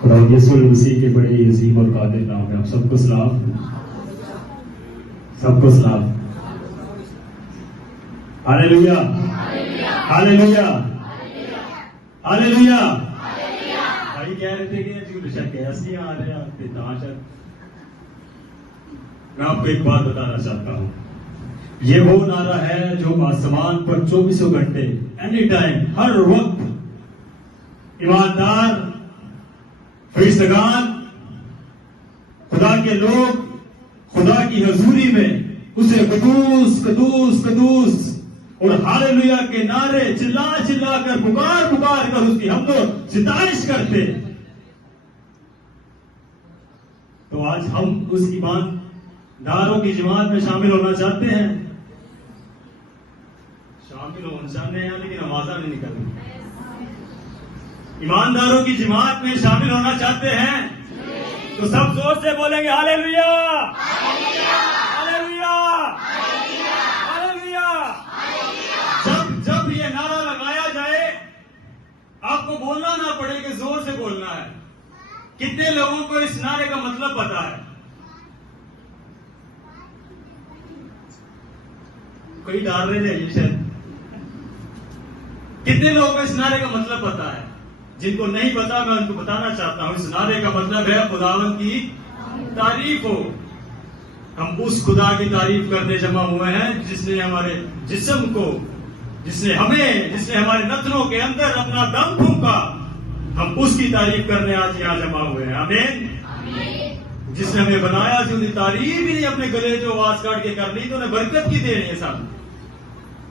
خدا یسوع مسیح کے بڑے عظیم اور قادر نام میں آپ سب کو سلام، سب کو سلام۔ ہاللیلویا، ہاللیلویا، ہاللیلویا۔ بھائی کہہ رہے تھے کہ کیسے آ رہے ہیں آپ کے تاشر۔ میں آپ کو ایک بات بتانا چاہتا ہوں، یہ وہ نعرہ ہے جو آسمان پر 24 گھنٹے اینی ٹائم، ہر وقت ایماندار فرشتگان، خدا کے لوگ خدا کی حضوری میں اسے قدوس قدوس قدوس اور ہاللیلویا کے نعرے چلا چلا کر پکار پکار کر اس کی حمد و ستائش کرتے۔ تو آج ہم اس ایمانداروں کی جماعت میں شامل ہونا چاہتے ہیں، شامل ہونا چاہتے ہیں لیکن آوازیں نہیں نکل رہی۔ ایمانداروں کی جماعت میں شامل ہونا چاہتے ہیں تو سب زور سے بولیں گے ہاللیلویا، ہاللیلویا، ہاللیلویا۔ جب یہ نعرہ لگایا جائے آپ کو بولنا نہ پڑے کہ زور سے بولنا ہے۔ کتنے لوگوں کو اس نعرے کا مطلب پتا ہے؟ کوئی ڈال رہے تھے شاید۔ کتنے لوگوں کو اس نعرے کا مطلب پتا ہے؟ جن کو نہیں پتا میں ان کو بتانا چاہتا ہوں، اس نعرے کا مطلب ہے خداوند کی تعریف ہو۔ ہم اس خدا کی تعریف کرنے جمع ہوئے ہیں جس نے ہمارے جسم کو، جس نے ہمارے نتنوں کے اندر اپنا دم پھونکا، ہم اس کی تعریف کرنے آج یہاں جمع ہوئے ہیں۔ آمین۔ جس نے ہمیں بنایا جو انہیں تعریف ہی نہیں اپنے گلے جو آواز کاٹ کے کر لی تو انہیں برکت کی دینی ہے سب۔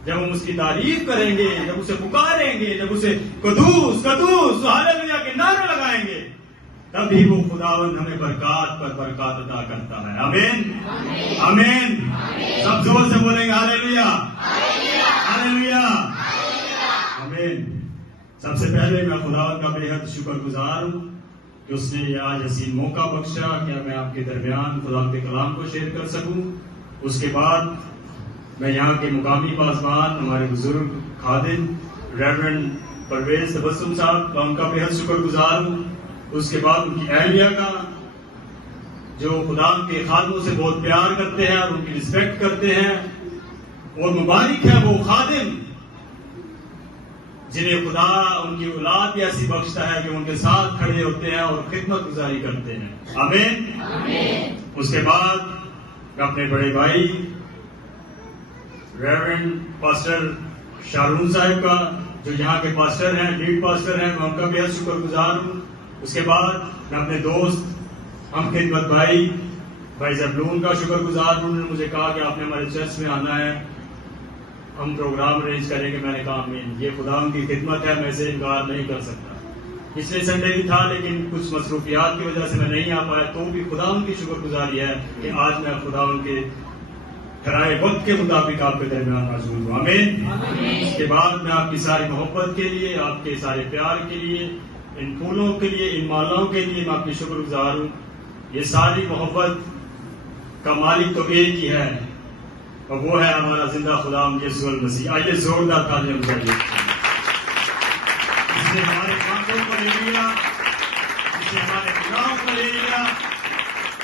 جب ہم اس کی تعریف کریں گے، جب اسے پکاریں گے، جب اسے قدوس قدوس ہاللیلویا کے نعرے لگائیں گے، تبھی وہ خداوند ہمیں برکات پر برکات عطا کرتا ہے۔ آمین، آمین۔ سب زور سے بولیں گے ہاللیلویا، ہاللیلویا، آمین۔ سب سے پہلے میں خداوند کا بے حد شکر گزار ہوں کہ اس نے یہ آج حسین موقع بخشا کہ میں آپ کے درمیان خدا کے کلام کو شیئر کر سکوں۔ اس کے بعد میں یہاں کے مقامی پاسبان، ہمارے بزرگ خادم ریورنڈ پرویز تبسم صاحب کا ان کا بے حد شکر گزار ہوں۔ اس کے بعد ان کی اہلیہ کا جو خدا کے خادموں سے بہت پیار کرتے ہیں اور ان کی رسپیکٹ کرتے ہیں، اور مبارک ہے وہ خادم جنہیں خدا ان کی اولاد ایسی بخشتا ہے کہ ان کے ساتھ کھڑے ہوتے ہیں اور خدمت گزاری کرتے ہیں۔ آمین۔ اس کے بعد میں اپنے بڑے بھائی ریورنڈ پاسٹر شارون صاحب کا جو یہاں کے پاسٹر ہیں، لیڈ پاسٹر ہیں، میں ان کا بے حد شکر گزار ہوں۔ اس کے بعد میں اپنے دوست ہم خدمت بھائی زبلون کا شکر گزار ہوں۔ انہوں نے مجھے کہا کہ آپ نے ہمارے چرچ میں آنا ہے، ہم پروگرام ارینج کریں گے۔ میں نے کہا آمین، یہ خدا ان کی خدمت ہے، میں اسے انکار نہیں کر سکتا۔ پچھلے سنڈے بھی تھا لیکن کچھ مصروفیات کی وجہ سے میں نہیں آ پایا، تو بھی خدا ان کی شکر گزاری ہے کہ آج میں خدا ان کے کرائے وقت کے مطابق آپ کے درمیان موجود ہوں۔ آمین۔ اس کے بعد میں آپ کی ساری محبت کے لیے، آپ کے سارے پیار کے لیے، ان پھولوں کے لیے، ان مالوں کے لیے میں آپ کی شکر گزار ہوں۔ یہ ساری محبت کا مالک تو ایک ہی ہے اور وہ ہے ہمارا زندہ خدا یسوع المسیح۔ آئیے زوردار تالیاں بجائیے۔ جس نے ہمارے پاپوں کو لے لیا، جس نے ہمارے گناہوں کو لے لیا،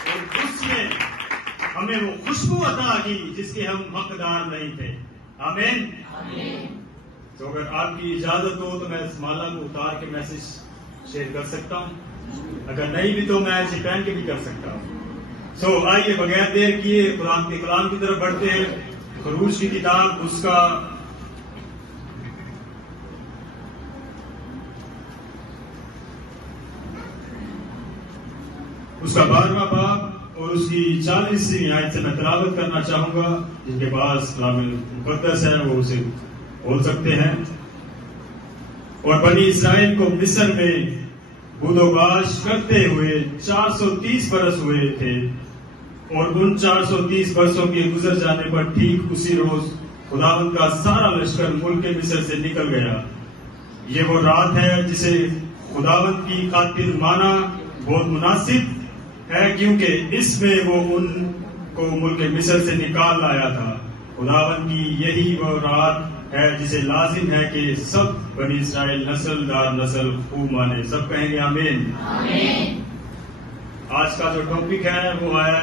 اور اس نے ہمیں وہ خوشبو عطا کی جس کے ہم حقدار نہیں تھے۔ آمین۔ تو اگر آپ کی اجازت ہو تو میں اس مالا کو اتار کے میسج شیئر کر سکتا ہوں، اگر نہیں بھی تو میں ایسے پہن کے بھی کر سکتا ہوں۔ آئیے بغیر دیر کیے قرآن کے کلام کی طرف بڑھتے ہیں۔ خروج کی کتاب اس کا 12واں باب اور اس کی 40ویں آیت سے میں تلاوت کرنا چاہوں گا۔ جن کے پاس کلام مقدس ہے وہ اسے بول سکتے ہیں۔ اور بنی اسرائیل کو مصر میں بود و باش کرتے ہوئے 430 برس ہوئے تھے، اور ان 430 برسوں کے گزر جانے پر ٹھیک اسی روز خداوند کا سارا لشکر ملک مصر سے نکل گیا۔ یہ وہ رات ہے جسے خداوند کی خاطر مانا بہت مناسب ہے، کیونکہ اس میں وہ ان کو ملک مصر سے نکال لایا تھا۔ خداوند کی یہی وہ رات ہے جسے لازم ہے کہ سب بنی اسرائیل نسل در نسل خوب مانے. سب کہیں گے آمین. آج کا جو ٹاپک ہے وہ ہے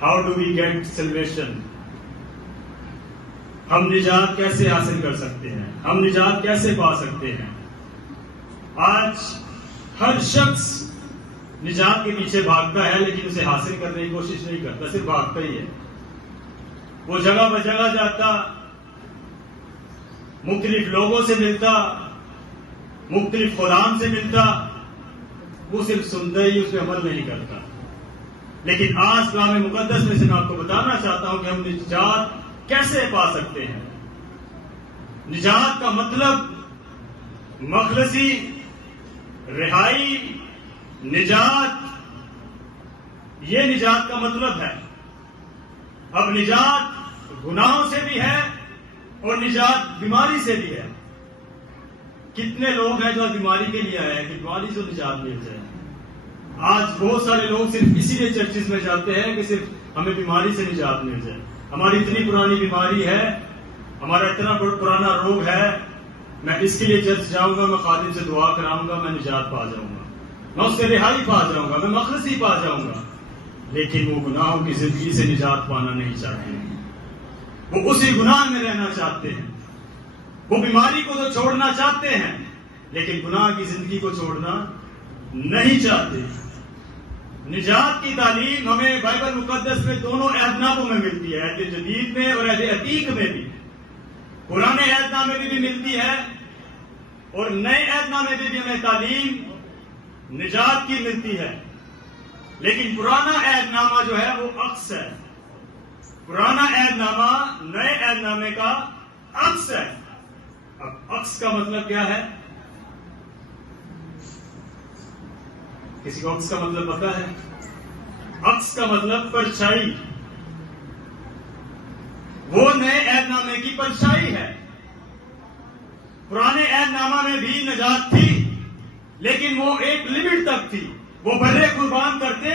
how do we get salvation. ہم نجات کیسے حاصل کر سکتے ہیں, ہم نجات کیسے پا سکتے ہیں. آج ہر شخص نجات کے پیچھے بھاگتا ہے لیکن اسے حاصل کرنے کی کوشش نہیں کرتا, صرف بھاگتا ہی ہے. وہ جگہ بہ جگہ جاتا, مختلف لوگوں سے ملتا, مختلف قرآن سے ملتا, وہ صرف سنتا ہی, اس پہ عمل نہیں کرتا. لیکن آج کلام مقدس میں سے میں آپ کو بتانا چاہتا ہوں کہ ہم نجات کیسے پا سکتے ہیں. نجات کا مطلب مخلصی, رہائی, نجات, یہ نجات کا مطلب ہے. اب نجات گناہوں سے بھی ہے اور نجات بیماری سے بھی ہے. کتنے لوگ ہیں جو بیماری کے لیے آئے ہیں کہ بیماری سے نجات مل جائے. آج بہت سارے لوگ صرف اسی لیے چرچز میں جاتے ہیں کہ صرف ہمیں بیماری سے نجات مل جائے. ہماری اتنی پرانی بیماری ہے, ہمارا اتنا پرانا روگ ہے, میں اس کے لیے چرچ جاؤں گا, میں خادم سے دعا کراؤں گا, میں نجات پا جاؤں گا, میں اس سے رہائی پا جاؤں گا, میں مخلصی پا جاؤں گا. لیکن وہ گناہوں کی زندگی سے نجات پانا نہیں چاہتے. وہ اسی گناہ میں رہنا چاہتے ہیں. وہ بیماری کو تو چھوڑنا چاہتے ہیں لیکن گناہ کی زندگی کو چھوڑنا نہیں چاہتے. نجات کی تعلیم ہمیں بائبل مقدس میں دونوں عہد ناموں میں ملتی ہے, عہد جدید میں اور عہد عتیق میں بھی. پرانے عہد نامے میں بھی ملتی ہے اور نئے عہد نامے میں بھی ہمیں تعلیم نجات کی ملتی ہے. لیکن پرانا عہد نامہ جو ہے وہ عکس ہے. پرانا عہد نامہ نئے عہد نامے کا عکس ہے. اب عکس کا مطلب کیا ہے؟ کسی کو عکس کا مطلب پتا ہے؟ عکس کا مطلب پرچھائی. وہ نئے عہد نامے کی پرچھائی ہے. پرانے عہد نامہ میں بھی نجات تھی لیکن وہ ایک لمٹ تک تھی. وہ برے قربان کرتے,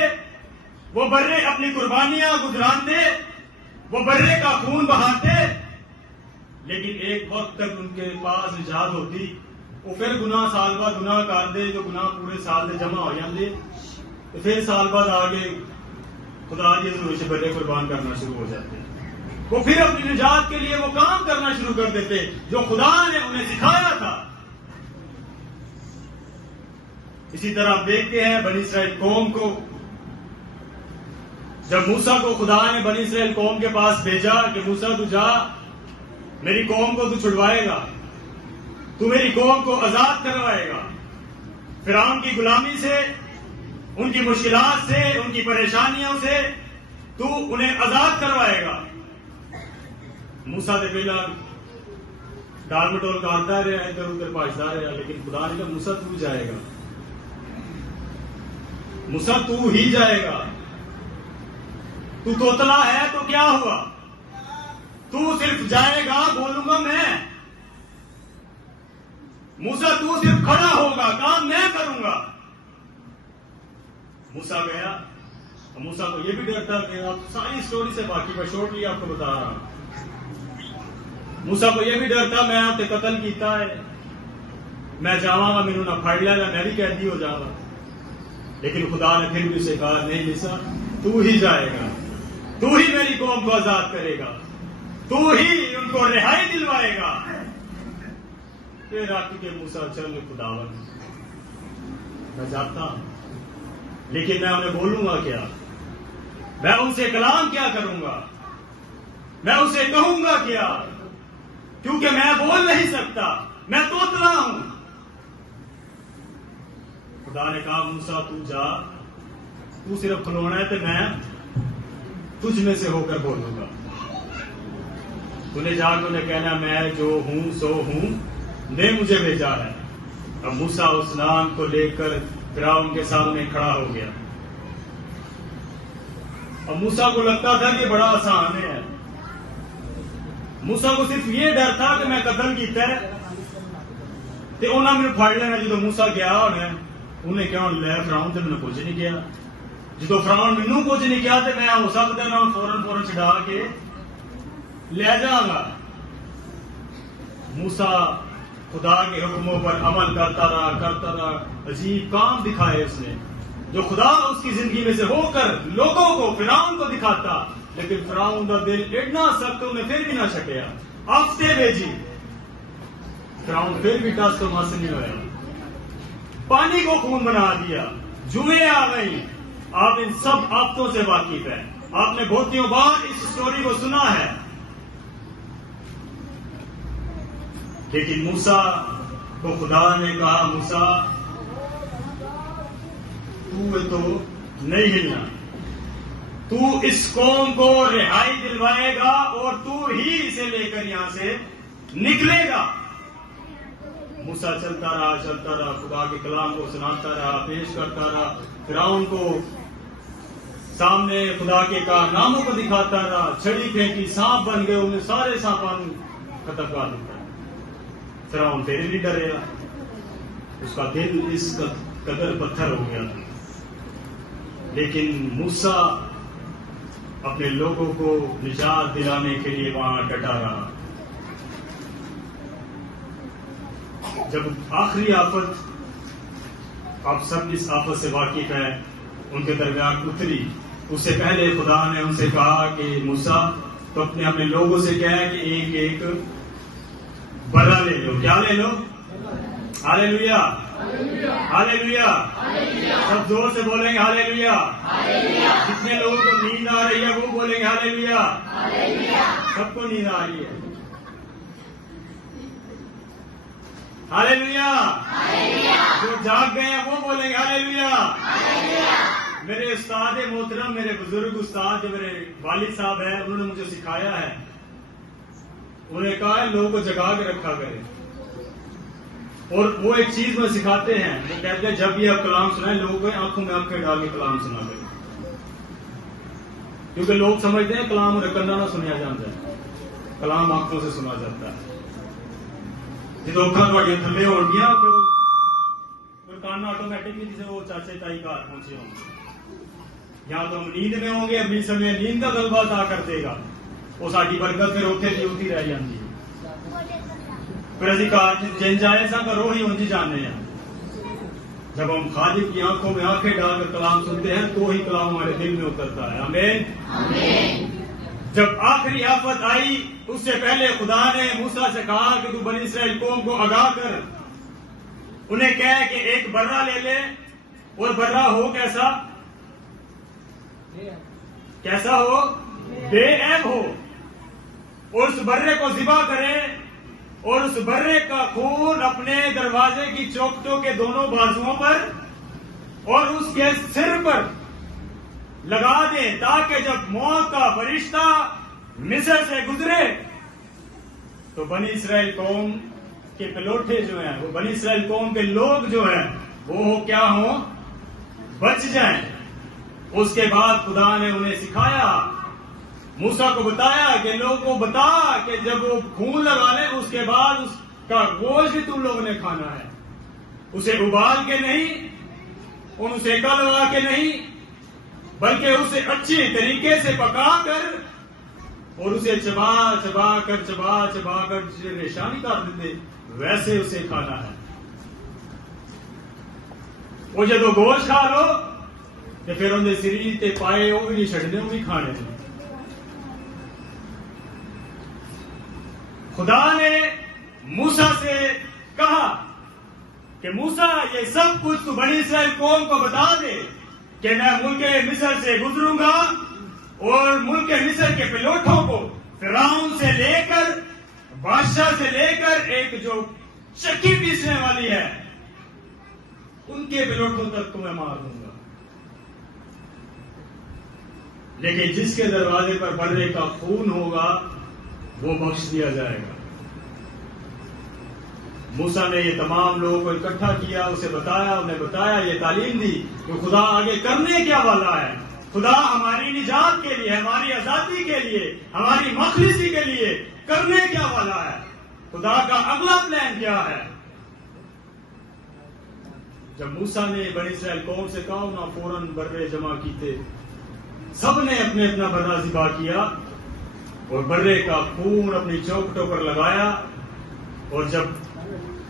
وہ برے اپنی قربانیاں گزرانتے, وہ برے کا خون بہاتے, لیکن ایک وقت تک ان کے پاس نجات ہوتی. وہ پھر گناہ سال بعد گناہ کرتے, جو گناہ پورے سال سے جمع ہو جاتے, تو پھر سال بعد آگے خدا کی حضور سے برے قربان کرنا شروع ہو جاتے. وہ پھر اپنی نجات کے لیے وہ کام کرنا شروع کر دیتے جو خدا نے انہیں سکھایا تھا. اسی طرح آپ دیکھتے ہیں بنی اسرائیل قوم کو, جب موسیٰ کو خدا نے بنی اسرائیل قوم کے پاس بھیجا کہ موسیٰ تو جا, میری قوم کو تو چھڑوائے گا, تو میری قوم کو آزاد کروائے گا فرعون کی غلامی سے, ان کی مشکلات سے, ان کی پریشانیوں سے, تو انہیں آزاد کروائے گا. موسیٰ نے پہلا ڈال مٹول کارتا رہا, ادھر ادھر پاجتا رہا, لیکن خدا نے کہا موسیٰ تو جائے گا, موسیٰ تو ہی جائے گا. تو توتلا ہے تو کیا ہوا, تو صرف جائے گا, بولوں گا میں. موسیٰ تو صرف کھڑا ہوگا, کام میں کروں گا. موسیٰ گیا. موسیٰ کو یہ بھی ڈر تھا کہ آپ ساری سٹوری سے باقی میں شارٹلی آپ کو بتا رہا ہوں. موسیٰ کو یہ بھی ڈر تھا میں آپ نے قتل کیتا ہے, میں جاواں گا مینوں نہ پھڑ لے گا, میں بھی قیدی ہو جاؤں گا. لیکن خدا نے پھر بھی اسے کہا نہیں موسیٰ تو ہی جائے گا, تو ہی میری قوم کو آزاد کرے گا, تو ہی ان کو رہائی دلوائے گا. پھر آتی کہ موسیٰ چل خداوند میں جاتا ہوں, لیکن میں انہیں بولوں گا کیا, میں ان سے کلام کیا کروں گا, میں اسے کہوں گا کیا, کیونکہ میں بول نہیں سکتا, میں توتلا ہوں. خدا نے کہا موسیٰ تو جا, تو صرف کھلونا ہے تو میں تجھ میں سے ہو کر بولوں گا. انہیں جا کے انہیں کہنا میں جو ہوں سو ہوں, نے مجھے بھیجا ہے. اب موسیٰ اس نام کو لے کر فرعون کے سامنے کھڑا ہو گیا. اب موسیٰ کو لگتا تھا کہ بڑا آسان ہے. موسیٰ کو صرف یہ ڈر تھا کہ میں قتل کیتا ہے تے انہاں مینوں پھڑ لینا. جدو موسیٰ گیا انہیں کیا لے فرعون تے مینوں کچھ نہیں کیا. جدو فرعون مینوں کچھ نہیں کیا تے میں ہو سکتا نہ فوراً چھڈا کے لے جاؤں گا. موسیٰ خدا کے حکموں پر عمل کرتا رہا. عجیب کام دکھائے اس نے جو خدا اس کی زندگی میں سے ہو کر لوگوں کو فرعون کو دکھاتا. لیکن فرعون کا دل اتنا سخت انہیں پھر بھی نہ چھکیا. آفتے بھیجی, فرعون پھر بھی ٹس کو ماس نہیں ہوا. پانی کو خون بنا دیا, جوئیں آ گئی. آپ ان سب آفتوں سے واقف ہیں. آپ نے بہتوں بار اس سٹوری کو سنا ہے. لیکن موسیٰ کو خدا نے کہا, موسیٰ تو نہیں ہلنا, تو اس قوم کو رہائی دلوائے گا اور تو ہی اسے لے کر یہاں سے نکلے گا. موسیٰ چلتا رہا, خدا کے کلام کو سناتا رہا, پیش کرتا رہا. فرعون کو سامنے خدا کے کارناموں کو دکھاتا رہا. چھڑی پھینکی, سانپ بن گئے, انہیں سارے سانپوں ختم کر دیتا. فرعون پھر بھی ڈرے گا. اس کا دل اس قدر پتھر ہو گیا تھا. لیکن موسیٰ اپنے لوگوں کو نجات دلانے کے لیے وہاں ڈٹا رہا. جب آخری آفت, آپ سب اس آفت سے واقف ہیں, ان کے درمیان اتری, اس سے پہلے خدا نے ان سے کہا کہ موسیٰ تو اپنے لوگوں سے کہا کہ ایک ایک برا لے لو. کیا لے لو؟ ہاللیلویا, ہاللیلویا. سب زور سے بولیں گے ہاللیلویا. جتنے لوگوں کو نیند آ رہی ہے وہ بولیں گے ہاللیلویا. سب کو نیند آ رہی ہے. ہاللیلویا. جو جاگ گئے ہیں وہ بولیں گے ہاللیلویا. میرے استاد محترم, میرے بزرگ استاد جو میرے والد صاحب ہیں, انہوں نے مجھے سکھایا ہے. انہوں نے کہا ہے لوگوں کو جگا کے رکھا کرے. اور وہ ایک چیز میں سکھاتے ہیں, وہ کہتے ہیں جب بھی آپ کلام سنائیں لوگوں کو آنکھوں میں آنکھیں ڈال کے کلام سنا کریں. کیونکہ لوگ سمجھتے ہیں کلام کننا نہ سنیا جاتا ہے, کلام آنکھوں سے سنا جاتا ہے. جب اکھاں تھوڑیاں تھلے ہو گیا پھر کان آٹومیٹکلی جسے وہ چاچے تائی گھر پہنچے ہوں گے. یا تو ہم نیند میں ہوں گے, اپنی سمے نیند کا غلبہ عطا کر دے گا, وہ ساری برکت پھر اتنے کی ہوتی رہ جاتی ہے. پھر اسی جن جائے سا کا روح ہی ان کی جانے ہیں. جب ہم خالق کی آنکھوں میں آنکھیں ڈال کر کلام سنتے ہیں تو ہی کلام ہمارے دل میں اترتا ہے. آمین. جب آخری آفت آئی اس سے پہلے خدا نے موسیٰ سے کہا کہ تو بنی اسرائیل قوم کو آگاہ کر, انہیں کہے کہ ایک برا لے لے, اور برا ہو کیسا ہو, بے عیب ہو, اور اس برے کو ذبح کرے, اور اس برے کا خون اپنے دروازے کی چوکھٹوں کے دونوں بازوؤں پر اور اس کے سر پر لگا دے, تاکہ جب موت کا فرشتہ مصر سے گزرے تو بنی اسرائیل قوم کے پلوٹے جو ہیں, وہ بنی اسرائیل قوم کے لوگ جو ہیں وہ کیا ہوں, بچ جائیں. اس کے بعد خدا نے انہیں سکھایا, موسیٰ کو بتایا کہ لوگوں کو بتا کہ جب وہ خون لگا لیں اس کے بعد اس کا گوشت بھی تم لوگوں نے کھانا ہے. اسے ابال کے نہیں, ان سیکا لگا کے نہیں, بلکہ اسے اچھی طریقے سے پکا کر اور اسے چبا کر ریشانی کر دیتے, ویسے اسے کھانا ہے. وہ جب گوشت کھا لو تو پھر انہیں سری تے پائے وہ بھی نہیں چھڑنے, وہ بھی کھانے تھے. خدا نے موسیٰ سے کہا کہ موسیٰ یہ سب کچھ تو بنی اسرائیل قوم کو بتا دے کہ میں ملک مصر سے گزروں گا, اور ملک مصر کے پلوٹوں کو فرعون سے لے کر بادشاہ سے لے کر ایک جو چکی پیسنے والی ہے ان کے پلوٹوں تک کو میں مار دوں گا. لیکن جس کے دروازے پر برے کا خون ہوگا وہ بخش دیا جائے گا. موسیٰ نے یہ تمام لوگوں کو اکٹھا کیا, اسے بتایا, انہیں بتایا, یہ تعلیم دی کہ خدا آگے کرنے کیا والا ہے. خدا ہماری نجات کے لیے, ہماری آزادی کے لیے, ہماری مخلصی کے لیے کرنے کیا والا ہے. خدا کا اگلا پلان کیا ہے. جب موسیٰ نے بنی اسرائیل قوم سے کہا نہ فوراً برے جمع کیتے, سب نے اپنے اپنا برا ذبح کیا اور برے کا خون اپنی چوکھٹوں پر لگایا اور جب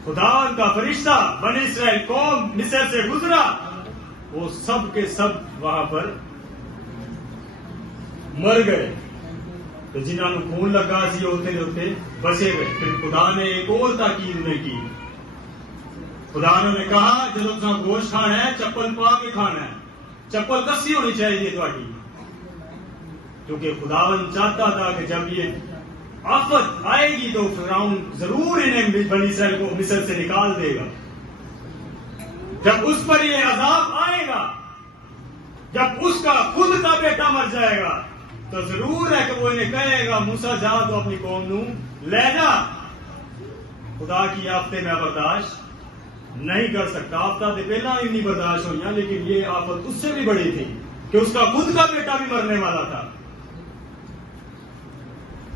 خدا کا فرشتہ بنی اسرائیل قوم مصر سے گزرا وہ سب کے سب وہاں پر مر گئے. تو جنہوں نے خون لگا سی ہوتے ہوتے بچے گئے. پھر خدا نے ایک اور تاکید انہیں کی. خدا نے کہا جب تم گوشت کھانا ہے چپل پا کے کھانا ہے, چپل کسی ہونی چاہیے تھوڑی, کیونکہ خداوند چاہتا تھا کہ جب یہ آفت آئے گی تو فرعون ضرور انہیں بنی اسرائیل کو مصر سے نکال دے گا. جب اس پر یہ عذاب آئے گا, جب اس کا خود کا بیٹا مر جائے گا, تو ضرور ہے کہ وہ انہیں کہے گا موسیٰ جا تو اپنی قوم نو لے جا. خدا کی آفتے میں برداشت نہیں کر سکتا. آفتہ سے پہلا ہی نہیں برداشت ہوئی, لیکن یہ آفت اس سے بھی بڑی تھی کہ اس کا خود کا بیٹا بھی مرنے والا تھا.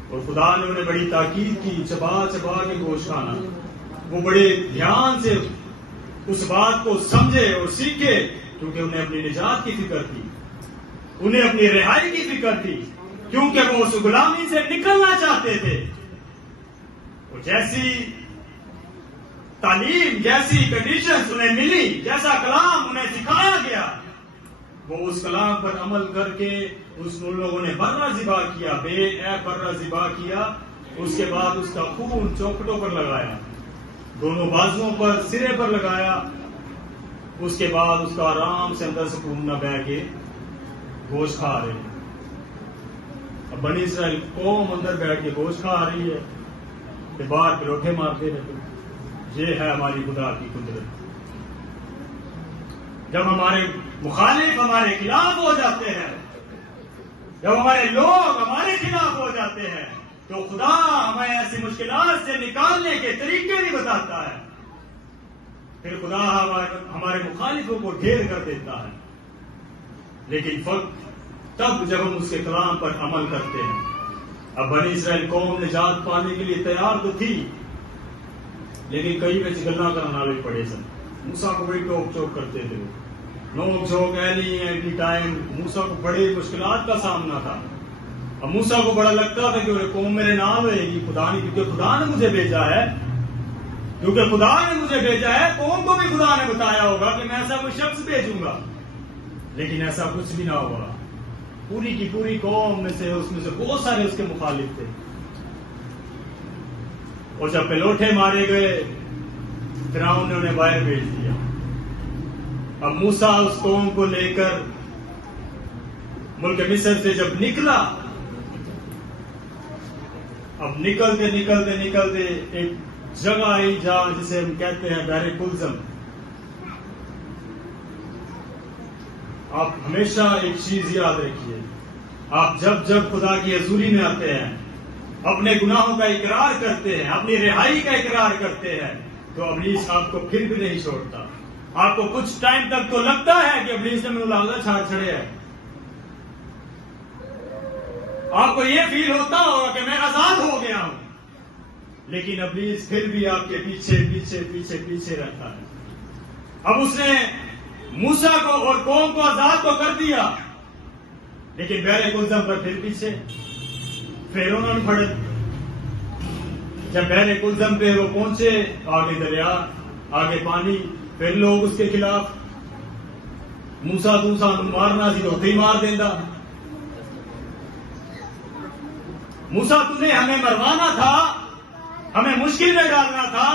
اور خدا نے انہیں بڑی تاکید کی چبا چبا کے گوشت کھانا. وہ بڑے دھیان سے اس بات کو سمجھے اور سیکھے, کیونکہ انہیں اپنی نجات کی فکر تھی, انہیں اپنی رہائی کی فکر تھی, کیونکہ وہ اس غلامی سے نکلنا چاہتے تھے. اور جیسی تعلیم, جیسی کنڈیشنز انہیں ملی, جیسا کلام انہیں سکھایا گیا, وہ اس کلام پر عمل کر کے ان لوگوں نے برہ ذبح کیا, بے عیب برہ ذبح کیا. اس کے بعد اس کا خون چوکھٹوں پر لگایا, دونوں بازوؤں پر, سرے پر لگایا. اس کے بعد اس کا آرام سے اندر سے خون نہ بہ کے گوشت کھا رہے ہیں. اب بنی اسرائیل قوم اندر بیٹھ کے گوشت کھا رہی ہے, کہ باہر پلوٹے مارتے رہتے. یہ ہے ہماری خدا کی قدرت. جب ہمارے مخالف ہمارے خلاف ہو جاتے ہیں, جب ہمارے لوگ ہمارے خلاف ہو جاتے ہیں, تو خدا ہمیں ایسی مشکلات سے نکالنے کے طریقے بھی بتاتا ہے. پھر خدا ہمارے مخالفوں کو ڈھیر کر دیتا ہے, لیکن فرق تب جب ہم اس کے کلام پر عمل کرتے ہیں. اب بنی اسرائیل قوم نجات پانے کے لیے تیار تو تھی, لیکن کئی بچ گلا کرنا بھی پڑے سن. موسیٰ کو بڑی ٹوک چوک کرتے تھے, نوک جھوک ایلی ٹائم. موسیٰ کو بڑی مشکلات کا سامنا تھا. اب موسیٰ کو بڑا لگتا تھا کہ قوم میرے نام رہے گی, خدا نہیں, کیونکہ خدا نے مجھے بھیجا ہے, کیونکہ خدا نے مجھے بھیجا ہے. قوم کو بھی خدا نے بتایا ہوگا کہ میں ایسا کوئی شخص بھیجوں گا, لیکن ایسا کچھ بھی نہ ہوا. پوری کی پوری قوم میں سے اس میں سے بہت سارے اس کے مخالف تھے. اور جب پلوٹے مارے گئے, فرعون نے انہیں باہر بھیج دیا. اب موسیٰ اس قوم کو لے کر ملک مصر سے جب نکلا, اب نکلتے نکلتے نکلتے ایک جگہ آئی جہاں جسے ہم کہتے ہیں بحر کلزم. آپ ہمیشہ ایک چیز یاد رکھیے, آپ جب جب خدا کی حضوری میں آتے ہیں, اپنے گناہوں کا اقرار کرتے ہیں, اپنی رہائی کا اقرار کرتے ہیں, تو ابلیس آپ کو پھر بھی نہیں چھوڑتا. آپ کو کچھ ٹائم تک تو لگتا ہے کہ ابلیس نے مجھے لاغا چھاڑ چھڑے ہے, آپ کو یہ فیل ہوتا ہوگا کہ میں آزاد ہو گیا ہوں, لیکن ابلیس پھر بھی آپ کے پیچھے پیچھے پیچھے پیچھے رہتا ہے. اب اس نے موسیٰ کو اور قوم کو آزاد تو کر دیا, لیکن بحر کلزم پر پھر پیچھے. پھر انہوں نے پڑے, جب بحر کلزم پہ وہ پہنچے, آگے دریا, آگے پانی, پھر لوگ اس کے خلاف. موسیٰ مارنا سی تو ہی مار دینا. موسیٰ تمہیں ہمیں مروانا تھا, ہمیں مشکل میں ڈالنا تھا,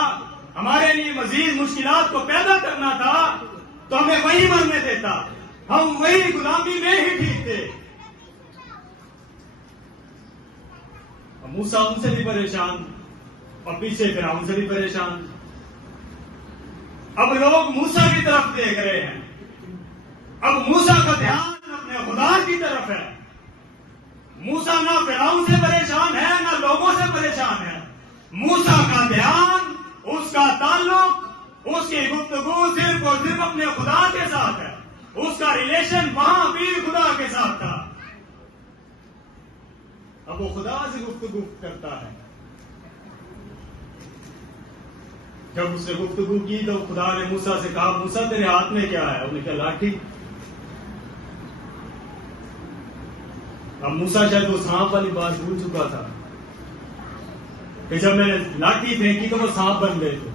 ہمارے لیے مزید مشکلات کو پیدا کرنا تھا, تو ہمیں وہی مرنے دیتا, ہم وہی غلامی میں ہی ٹھیک تھے. موسیٰ ان سے بھی پریشان, اور پیچھے فرعون سے بھی پریشان. اب لوگ موسیٰ کی طرف دیکھ رہے ہیں. اب موسیٰ کا دھیان اپنے خدا کی طرف ہے. موسیٰ نہ فرعون سے پریشان ہے, نہ لوگوں سے پریشان ہے. موسیٰ کا دھیان, اس کا تعلق, اس کی گفتگو صرف اور صرف اپنے خدا کے ساتھ ہے. اس کا ریلیشن وہاں بھی خدا کے ساتھ تھا. اب وہ خدا سے گفتگو کرتا ہے. جب اس نے گفتگو کی تو خدا نے موسیٰ سے کہا, موسیٰ تیرے ہاتھ میں کیا ہے؟ انہوں نے کہا لاٹھی. اب موسیٰ شاید وہ سانپ والی بات بھول چکا تھا. کہ جب میں نے لاٹھی پھینکی تو وہ سانپ بن گئے تھے.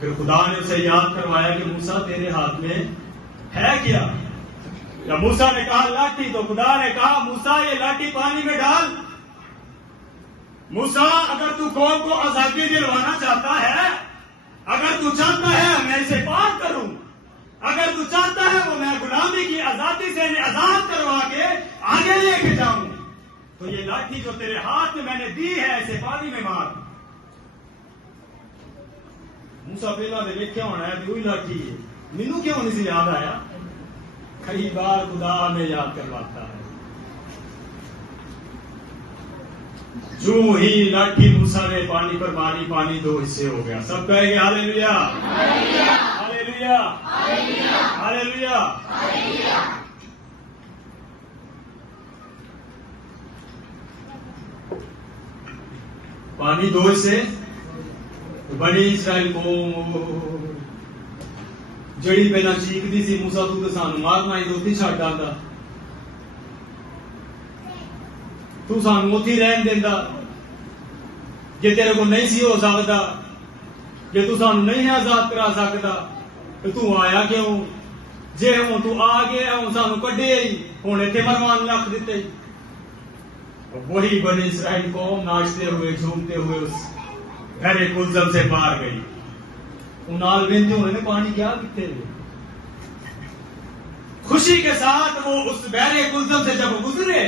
پھر خدا نے اسے یاد کروایا کہ موسیٰ تیرے ہاتھ میں ہے کیا؟ جب موسیٰ نے کہا لاٹھی تو خدا نے کہا موسیٰ یہ لاٹھی پانی میں ڈال. موسیٰ اگر تو قوم کو آزادی دلوانا چاہتا ہے، اگر تو چاہتا ہے میں اسے پاک کروں، اگر تو چاہتا ہے وہ میں غلامی کی آزادی سے آزاد کروا کے آگے لے کے جاؤں، تو یہ لاٹھی جو تیرے ہاتھ میں نے دی ہے اسے پانی میں مار. موسیٰ پہلا نے دیکھا ہونا ہے کہ وہی لاٹھی ہے، مینوں کیوں نہیں سے یاد آیا؟ کئی بار خدا ہمیں یاد کرواتا ہے. جو ہی لاٹھی موسیٰ نے پانی پر ماری، پانی دو حصے ہو گیا. سب کہے گے ہاللیلویا، ہاللیلویا، ہاللیلویا. پانی دو حصے. بنی اسرائیل کو جڑی پہلا چیختی سی موسیٰ تو سانو مارنا ہی دوتی چھڑ ڈالتا، تو سانو اوتھی رہن دینا، جے تیرے کو نہیں سی ہو سکتا، جے تو سانو نہیں آزاد کرا سکتا تو آیا کیوں؟ جے ہوں تو آ گیا ہوں سانو کڈے ہی ہوں اتنے مرمان لکھ دیتے. وہی بنی اسرائیل کو ناچتے ہوئے جھومتے ہوئے اس گھر کلزم سے پار گئی. انال وینتے انہوں نے پانی کیا پیتے ہوئے خوشی کے ساتھ وہ اس بحر کلزم سے جب گزرے.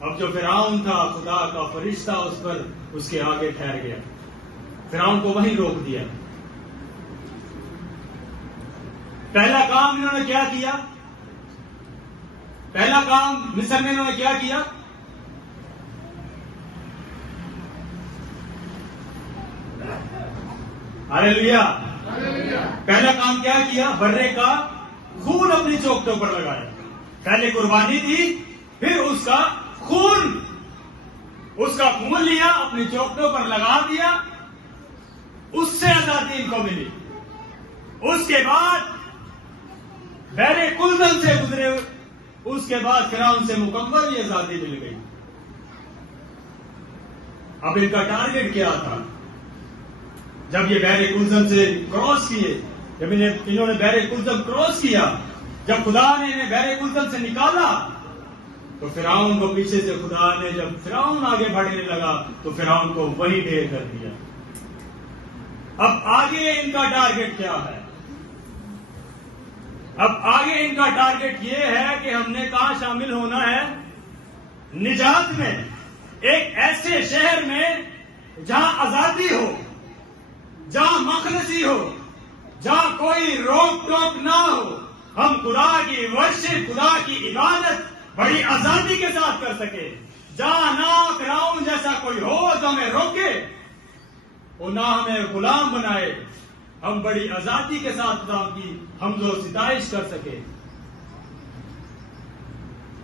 اب جو فرعون تھا خدا کا فرشتہ اس پر اس کے آگے ٹھہر گیا. فرعون کو وہیں روک دیا. پہلا کام انہوں نے کیا کیا؟ پہلا کام مصر میں انہوں نے کیا کیا؟ ہاللیلویا. پہلا کام کیا کیا؟ برے کا خون اپنی چوکٹوں پر لگایا. پہلے قربانی تھی، پھر اس کا خون لیا اپنی چوکٹوں پر لگا دیا. اس سے آزادی ان کو ملی. اس کے بعد بحر کلزم سے گزرے، اس کے بعد فرعون سے مکمل یہ آزادی مل گئی. اب ان کا ٹارگٹ کیا تھا؟ جب یہ بحر کلزم سے کراس کیے، جب انہوں نے بحر کلزم کراس کیا، جب خدا نے انہیں بحر کلزم سے نکالا تو فرعون کو پیچھے سے خدا نے جب فرعون آگے بڑھنے لگا تو فرعون کو وہی ڈھیر کر دیا. اب آگے ان کا ٹارگٹ کیا ہے؟ اب آگے ان کا ٹارگٹ یہ ہے کہ ہم نے کہاں شامل ہونا ہے؟ نجات میں. ایک ایسے شہر میں جہاں آزادی ہو، جہاں مخلصی ہو، جہاں کوئی روک ٹوک نہ ہو. ہم خدا کی ورشپ، خدا کی عبادت بڑی آزادی کے ساتھ کر سکے. جہاں نہ فرعون جیسا کوئی ہو تو ہمیں روکے اور نہ ہمیں غلام بنائے. ہم بڑی آزادی کے ساتھ خدا کی حمد و ستائش کر سکے.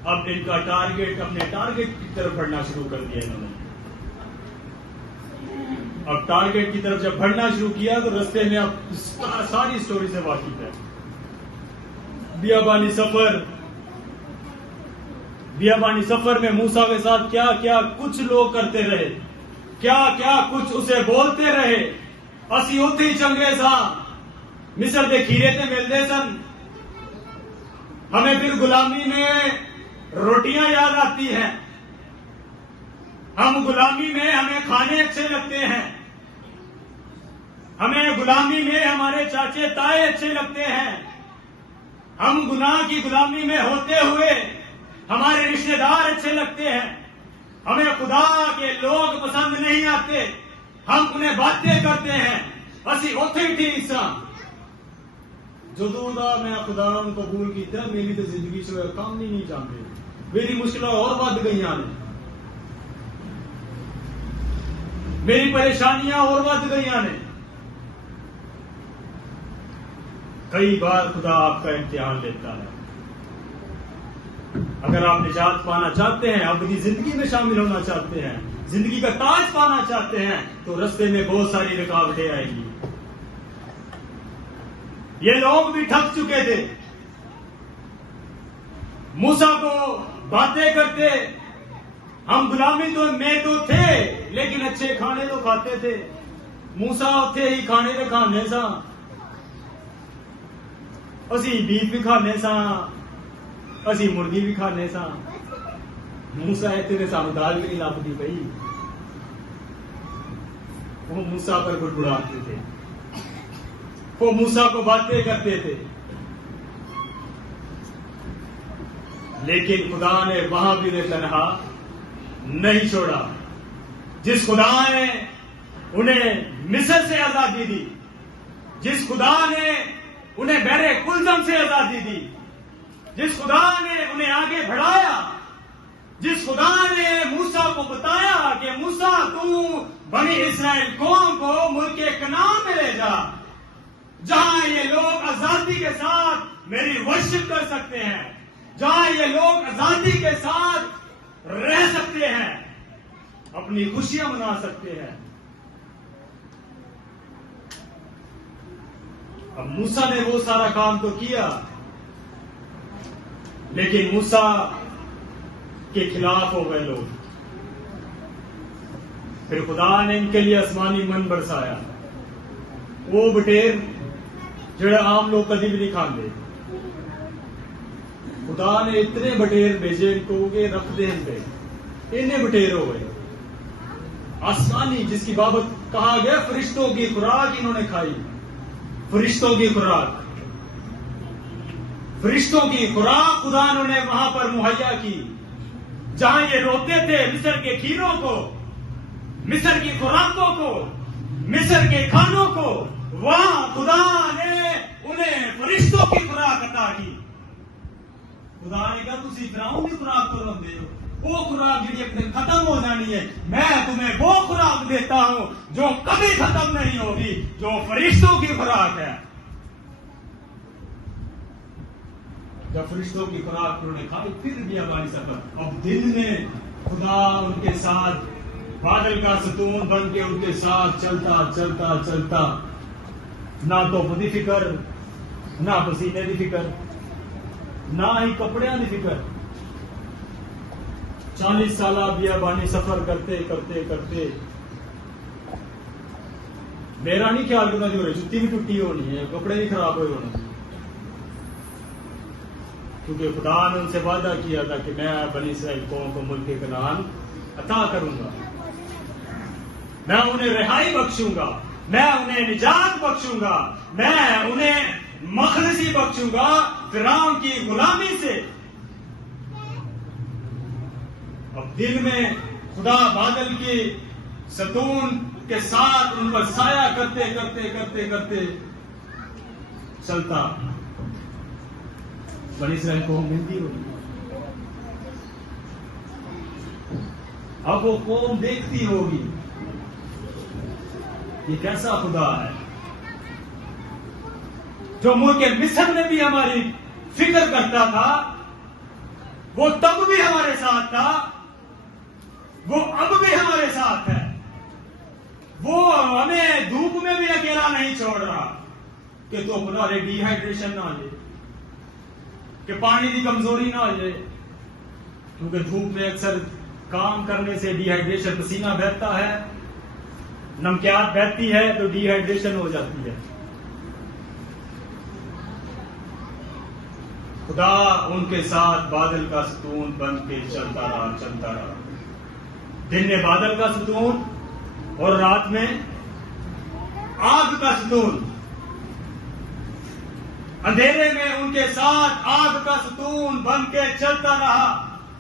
اب ان کا ٹارگٹ اپنے ٹارگٹ کی طرف بڑھنا شروع کر دیا انہوں نے. اب ٹارگٹ کی طرف جب بڑھنا شروع کیا تو رستے میں اب ساری سٹوری سے واقف ہے. بیابانی سفر میں موسیٰ کے ساتھ کیا کیا کچھ لوگ کرتے رہے، کیا کیا کچھ اسے بولتے رہے. اسی اتھی چنگے سا مصر دے کھیرے تے ملتے سن. ہمیں پھر غلامی میں روٹیاں یاد آتی ہیں. ہم غلامی میں ہمیں کھانے اچھے لگتے ہیں. ہمیں غلامی میں ہمارے چاچے تائے اچھے لگتے ہیں. ہم گناہ کی غلامی میں ہوتے ہوئے ہمارے رشتے دار اچھے لگتے ہیں. ہمیں خدا کے لوگ پسند نہیں آتے. ہم انہیں باتیں کرتے ہیں. اسی اوتھے تھی انسان جدوں دا میں خدا کو قبول کیتا میری تو زندگی سے کام نہیں چاہتے. میری مشکلیں اور بڑھ گئی ہیں، میری پریشانیاں اور بڑھ گئی ہیں. کئی بار خدا آپ کا امتحان لیتا ہے. اگر آپ نجات پانا چاہتے ہیں، اپنی زندگی میں شامل ہونا چاہتے ہیں، زندگی کا تاج پانا چاہتے ہیں تو رستے میں بہت ساری رکاوٹیں آئیں گی. یہ لوگ بھی تھک چکے تھے. موسیٰ کو باتیں کرتے ہم غلامی تو میں تو تھے لیکن اچھے کھانے تو کھاتے تھے. موسا اتنے ہی کھانے تو کھانے سا, اسی بیف بھی کھانے سا, اسی مرغی بھی کھانے سا. موسا اتنے سانو دال بھی نہیں لبتی پئی. وہ موسا پر گڑگڑاتے تھے, وہ موسا کو باتیں کرتے تھے, لیکن خدا نے وہاں بھی انہیں تنہا نہیں چھوڑا. جس خدا نے انہیں مصر سے آزادی دی, جس خدا نے انہیں بحر کلثم سے آزادی دی, جس خدا نے انہیں آگے بڑھایا, جس خدا نے موسیٰ کو بتایا کہ موسیٰ تو بنی اسرائیل قوم کو ملک کنعان میں لے جا, جہاں یہ لوگ آزادی کے ساتھ میری ورشپ کر سکتے ہیں, جہاں یہ لوگ آزادی کے ساتھ رہ سکتے ہیں, اپنی خوشیاں منا سکتے ہیں. اب موسیٰ نے وہ سارا کام تو کیا, لیکن موسیٰ کے خلاف ہو گئے لوگ. پھر خدا نے ان کے لیے آسمانی من برسایا, وہ بٹیر جڑا عام لوگ کبھی بھی نہیں کھاندے. خدا نے اتنے بٹیر بھیجے ان کو کہ رکھ دے ان پہ, اتنے بٹیر ہو گئے. آسمانی جس کی بابت کہا گیا فرشتوں کی خوراک انہوں نے کھائی. فرشتوں کی خوراک, فرشتوں کی خوراک خدا نے وہاں پر مہیا کی. جہاں یہ روتے تھے مصر کے کھیروں کو, مصر کی خوراکوں کو, مصر کے کھانوں کو, وہاں خدا نے انہیں فرشتوں کی خوراک عطا کی. خدا نے کہا تسی فراؤن کی خوراک کو روندے ہو, وہ خوراک جڑی اپنے ختم ہو جانی ہے, میں تمہیں وہ خوراک دیتا ہوں جو کبھی ختم نہیں ہوگی, جو فرشتوں کی خوراک ہے. جب فرشتوں کی خوراک انہوں نے کھائی پھر بھی ہماری سفر. اب دن میں خدا ان کے ساتھ بادل کا ستون بن کے ان کے ساتھ چلتا چلتا چلتا, نہ تو خودی فکر, نہ پسینے کی فکر, نہ ہی کپڑیاں کی فکر. 40 سالہ بیابانی سفر کرتے کرتے کرتے میرا نہیں خیال کرنا جو جتی بھی ٹوٹی ہونی ہے, کپڑے بھی خراب ہوئے ہونے, کیونکہ خدا نے ان سے وعدہ کیا تھا کہ میں بنی اسرائیل قوم کو ملک کنعان عطا کروں گا, میں انہیں رہائی بخشوں گا, میں انہیں نجات بخشوں گا, میں انہیں مخلصی بخشوں گا فرعون کی غلامی سے. اب دن میں خدا بادل کی ستون کے ساتھ ان پر سایہ کرتے کرتے کرتے کرتے چلتا. بنی اسرائیل قوم ملتی ہوگی. اب وہ قوم دیکھتی ہوگی یہ کیسا خدا ہے جو ملک مصر میں بھی ہماری فکر کرتا تھا, وہ تب بھی ہمارے ساتھ تھا, وہ اب بھی ہمارے ساتھ ہے. وہ ہمیں دھوپ میں بھی اکیلا نہیں چھوڑ رہا کہ تو اپنا ڈی ہائیڈریشن نہ آ جائے, کہ پانی کی کمزوری نہ آ جائے, کیونکہ دھوپ میں اکثر کام کرنے سے ڈی ہائیڈریشن, پسینہ بہتا ہے, نمکیات بہتی ہے تو ڈی ہائیڈریشن ہو جاتی ہے. خدا ان کے ساتھ بادل کا ستون بن کے چلتا رہا چلتا رہا. دن میں بادل کا ستون اور رات میں آگ کا ستون. اندھیرے میں ان کے ساتھ آگ کا ستون بن کے چلتا رہا.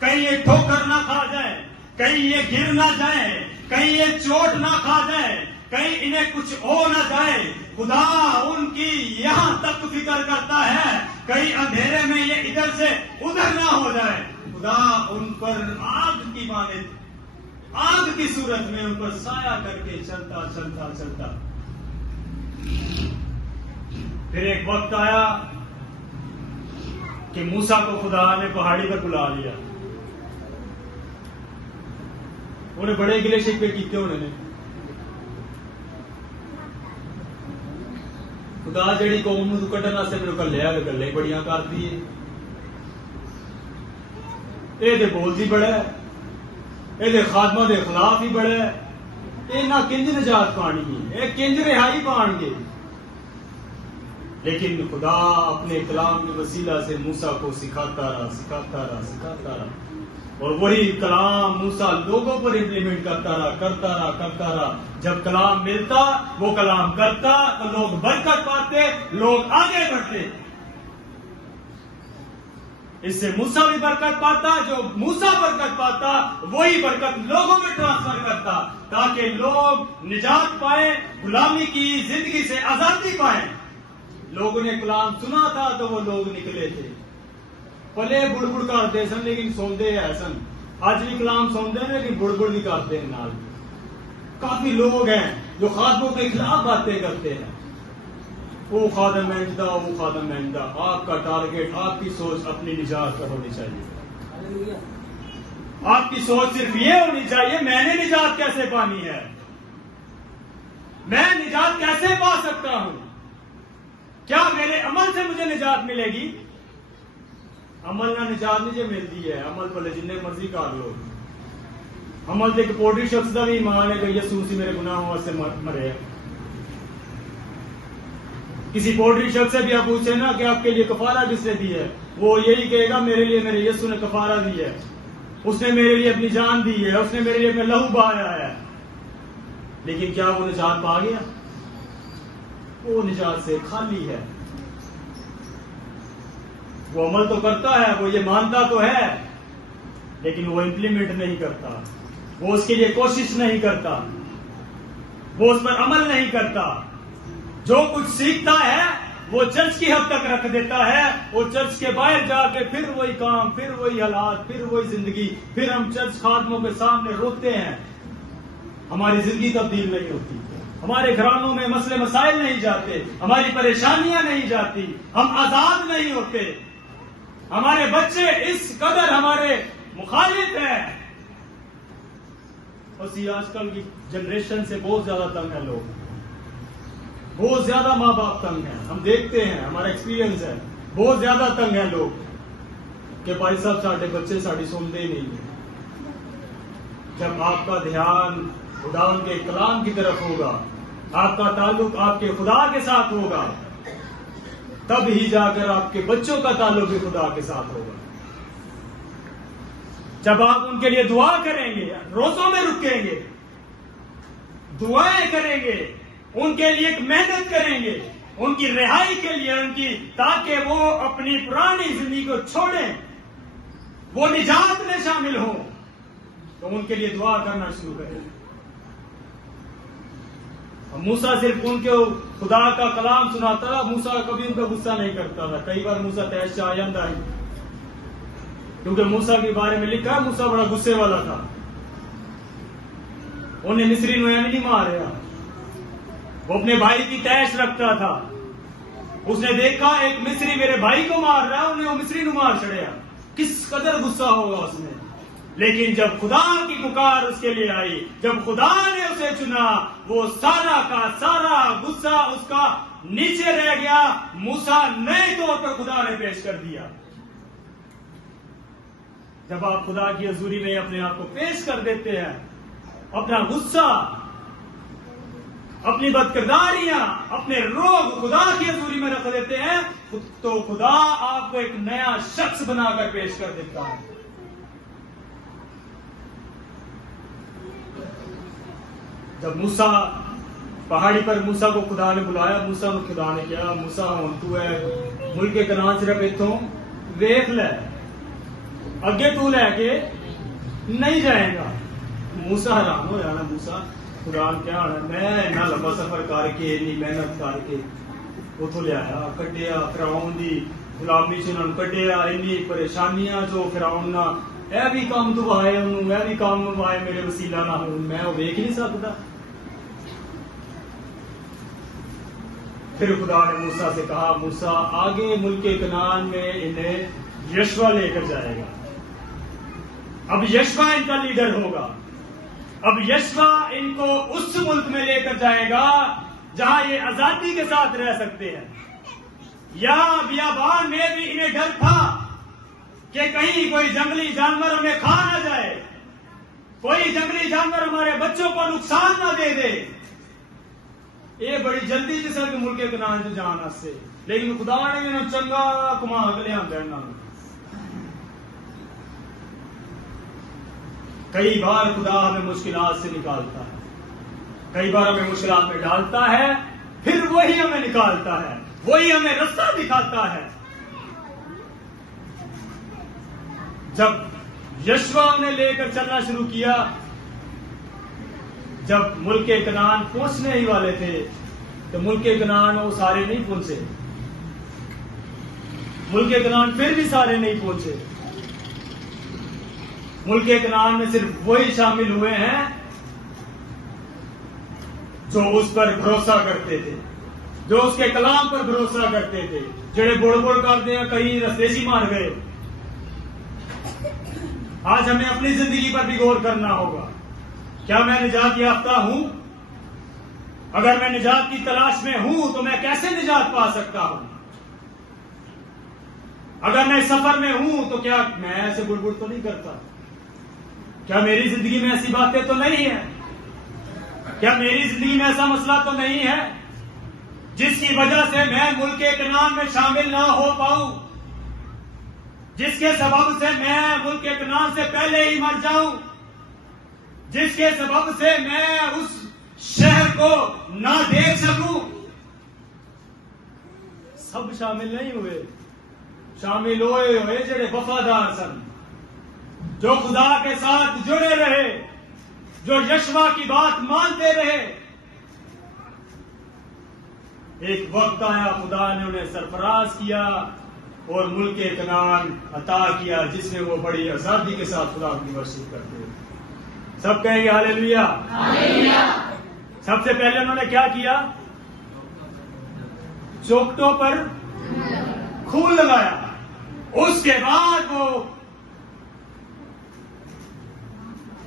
کہیں یہ ٹھوکر نہ کھا جائے, کہیں یہ گر نہ جائے, کہیں یہ چوٹ نہ کھا جائے, کہیں انہیں کچھ ہو نہ جائے. خدا ان کی یہاں تک فکر کرتا ہے کہیں اندھیرے میں یہ ادھر سے ادھر نہ ہو جائے. خدا ان پر آگ کی مانند, آگ کی صورت میں ان پر سایہ کر کے چلتا چلتا چلتا. پھر ایک وقت آیا کہ موسیٰ کو خدا نے پہاڑی پر بلا لیا. انہیں بڑے گلے شکوے کیتے انہوں نے. خدا جیڑی قوم نو کٹن واسطے میرے کلیا گلے بڑیاں کرتی ہے, یہ تو بولتی بڑا ہے, یہ خادمہ دے خلاف ہی بڑا ہے، یہ نہ کنج نجات پانی ہے، یہ کنج رہائی پان گے۔ لیکن خدا اپنے کلام کے وسیلہ سے موسیٰ کو سکھاتا رہا، اور وہی کلام موسیٰ لوگوں پر امپلیمنٹ کرتا رہا۔ جب کلام ملتا، وہ کلام کرتا تو لوگ برکت پاتے، لوگ آگے بڑھتے۔ اس سے موسیٰ بھی برکت پاتا، جو موسیٰ برکت پاتا وہی برکت لوگوں میں ٹرانسفر کرتا، تاکہ لوگ نجات پائیں، غلامی کی زندگی سے آزادی پائیں۔ لوگوں نے کلام سنا تھا تو وہ لوگ نکلے تھے، پلے بڑبڑ کرتے سن لیکن سوندے ہے سن۔ آج بھی کلام سوندے ہیں لیکن بڑبڑ بھی کرتے ہیں نال۔ کافی لوگ ہیں جو خادموں کے خلاف باتیں کرتے ہیں، وہ خادم مہنگا، وہ خادم مہنگا۔ آپ کا ٹارگیٹ، آپ کی سوچ اپنی نجات پر ہونی چاہیے۔ آپ کی سوچ صرف یہ ہونی چاہیے، میں نے نجات کیسے پانی ہے، میں نجات کیسے پا سکتا ہوں، کیا میرے عمل سے مجھے نجات ملے گی؟ عمل نہ نجات نہیں جو ملتی ہے، عمل پہلے جن مرضی کر لو۔ عمل تو ایک پوٹری شخص کا بھی ایمان ہے کہ یسوع مسیح میرے گناہوں سے مرے۔ کسی پوٹری شخص سے بھی آپ پوچھیں نا کہ آپ کے لیے کفارہ کس نے دی ہے، وہ یہی کہے گا میرے لیے میرے یسوع نے کفارہ دی ہے، اس نے میرے لیے اپنی جان دی ہے، اس نے میرے لیے اپنا لہو بہایا ہے۔ لیکن کیا وہ نجات پا گیا؟ وہ نجات سے خالی ہے۔ وہ عمل تو کرتا ہے، وہ یہ مانتا تو ہے، لیکن وہ امپلیمنٹ نہیں کرتا، وہ اس کے لیے کوشش نہیں کرتا، وہ اس پر عمل نہیں کرتا۔ جو کچھ سیکھتا ہے وہ چرچ کی حد تک رکھ دیتا ہے، وہ چرچ کے باہر جا کے پھر وہی کام، پھر وہی حالات، پھر وہی زندگی، پھر ہم چرچ خادموں کے سامنے روتے ہیں۔ ہماری زندگی تبدیل نہیں ہوتی، ہمارے گھرانوں میں مسئلے مسائل نہیں جاتے، ہماری پریشانیاں نہیں جاتی، ہم آزاد نہیں ہوتے، ہمارے بچے اس قدر ہمارے مخالف ہیں۔ اسی آج کل کی جنریشن سے بہت زیادہ تنگ ہے لوگ، بہت زیادہ ماں باپ تنگ ہیں، ہم دیکھتے ہیں، ہمارا ایکسپیرینس ہے، بہت زیادہ تنگ ہیں لوگ کہ بھائی صاحب ساڈے بچے ساڈی سنتے ہی نہیں ہیں۔ جب آپ کا دھیان خدا کے کلام کی طرف ہوگا، آپ کا تعلق آپ کے خدا کے ساتھ ہوگا، تب ہی جا کر آپ کے بچوں کا تعلق بھی خدا کے ساتھ ہوگا۔ جب آپ ان کے لیے دعا کریں گے، روزوں میں رکیں گے، دعائیں کریں گے، ان کے لیے ایک محنت کریں گے، ان کی رہائی کے لیے، ان کی تاکہ وہ اپنی پرانی زندگی کو چھوڑیں، وہ نجات میں شامل ہوں، تو ان کے لیے دعا کرنا شروع کریں۔ موسیٰ صرف ان کو خدا کا کلام سناتا تھا، موسیٰ کبھی ان کا غصہ نہیں کرتا تھا۔ کئی بار موسیٰ تیش آ جاتا ہے، کیونکہ موسیٰ کے بارے میں لکھا ہے موسیٰ بڑا غصے والا تھا، انہیں مصری نو نہیں ماریا، وہ اپنے بھائی کی تیش رکھتا تھا۔ اس نے دیکھا ایک مصری میرے بھائی کو مار رہا ہے، انہیں وہ مصری نو مار چڑھیا، کس قدر غصہ ہوگا اس میں۔ لیکن جب خدا کی پکار اس کے لیے آئی، جب خدا نے اسے چنا، وہ سارا کا سارا غصہ اس کا نیچے رہ گیا، موسیٰ نئے طور پر خدا نے پیش کر دیا۔ جب آپ خدا کی حضوری میں اپنے آپ کو پیش کر دیتے ہیں، اپنا غصہ، اپنی بدکرداریاں، اپنے روگ خدا کی حضوری میں رکھ دیتے ہیں، تو خدا آپ کو ایک نیا شخص بنا کر پیش کر دیتا ہے۔ جب موسیٰ پہاڑی پر موسیٰ کو خدا نے بلایا، موسیٰ کو خدا نے کیا، موسیٰ ہوں تو ہے ملک کنعان صرف اتوں ویکھ لے، اگے تو لے کے نہیں جائے گا۔ موسیٰ حیران ہو جانا، موسیٰ خدا نے کیا ہونا، میں اتنا لمبا سفر کر کے، اتنی محنت کر کے اتوں لیا کٹیا، فرعون دی غلامی سے انہوں نے کٹیا، اتنی پریشانیاں جو فرعون نہ اے بھی کام تو آئے انہوں، اے بھی کام آئے میرے وسیلہ نہ ہوں، میں وہ ویکھ نہیں سکتا۔ پھر خدا نے موسیٰ سے کہا، موسیٰ آگے ملک کنعان میں انہیں یشوع لے کر جائے گا، اب یشوع ان کا لیڈر ہوگا، اب یشوع ان کو اس ملک میں لے کر جائے گا جہاں یہ آزادی کے ساتھ رہ سکتے ہیں۔ یا بیابان میں بھی انہیں ڈر تھا کہ کہیں کوئی جنگلی جانور انہیں کھا نہ جائے، کوئی جنگلی جانور ہمارے بچوں کو نقصان نہ دے دے. یہ بڑی جلدی جسے کہ ملک کنان سے جانا سے لیکن خدا نے انہوں چنگا کما کے لیا دینا. کئی بار خدا ہمیں مشکلات سے نکالتا ہے, کئی بار ہمیں مشکلات میں ڈالتا ہے, پھر وہی ہمیں نکالتا ہے, وہی ہمیں رستہ دکھاتا ہے. جب یشوا نے لے کر چلنا شروع کیا, جب ملک کنعان پہنچنے ہی والے تھے تو ملک کنعان وہ سارے نہیں پہنچے, ملک کنعان پھر بھی سارے نہیں پہنچے. ملک کنعان میں صرف وہی شامل ہوئے ہیں جو اس پر بھروسہ کرتے تھے, جو اس کے کلام پر بھروسہ کرتے تھے. جڑے بڑ بڑ کرتے ہیں کہیں رستے سے مار گئے. آج ہمیں اپنی زندگی پر بھی غور کرنا ہوگا. کیا میں نجات یافتہ ہوں؟ اگر میں نجات کی تلاش میں ہوں تو میں کیسے نجات پا سکتا ہوں؟ اگر میں سفر میں ہوں تو کیا میں ایسے بڑبڑ تو نہیں کرتا؟ کیا میری زندگی میں ایسی باتیں تو نہیں ہیں؟ کیا میری زندگی میں ایسا مسئلہ تو نہیں ہے جس کی وجہ سے میں ملک کنعان میں شامل نہ ہو پاؤں, جس کے سبب سے میں ملک کنعان سے پہلے ہی مر جاؤں, جس کے سبب سے میں اس شہر کو نہ دیکھ سکوں؟ سب شامل نہیں ہوئے. شامل ہوئے جڑے وفادار سن, جو خدا کے ساتھ جڑے رہے, جو یشوا کی بات مانتے رہے. ایک وقت آیا خدا نے انہیں سرفراز کیا اور ملک کنعان عطا کیا جس میں وہ بڑی آزادی کے ساتھ خدا کی ورشت کرتے ہیں. سب کہیں گے ہاللیلویا. سب سے پہلے انہوں نے کیا کیا؟ چوکٹوں پر کھول لگایا. اس کے بعد وہ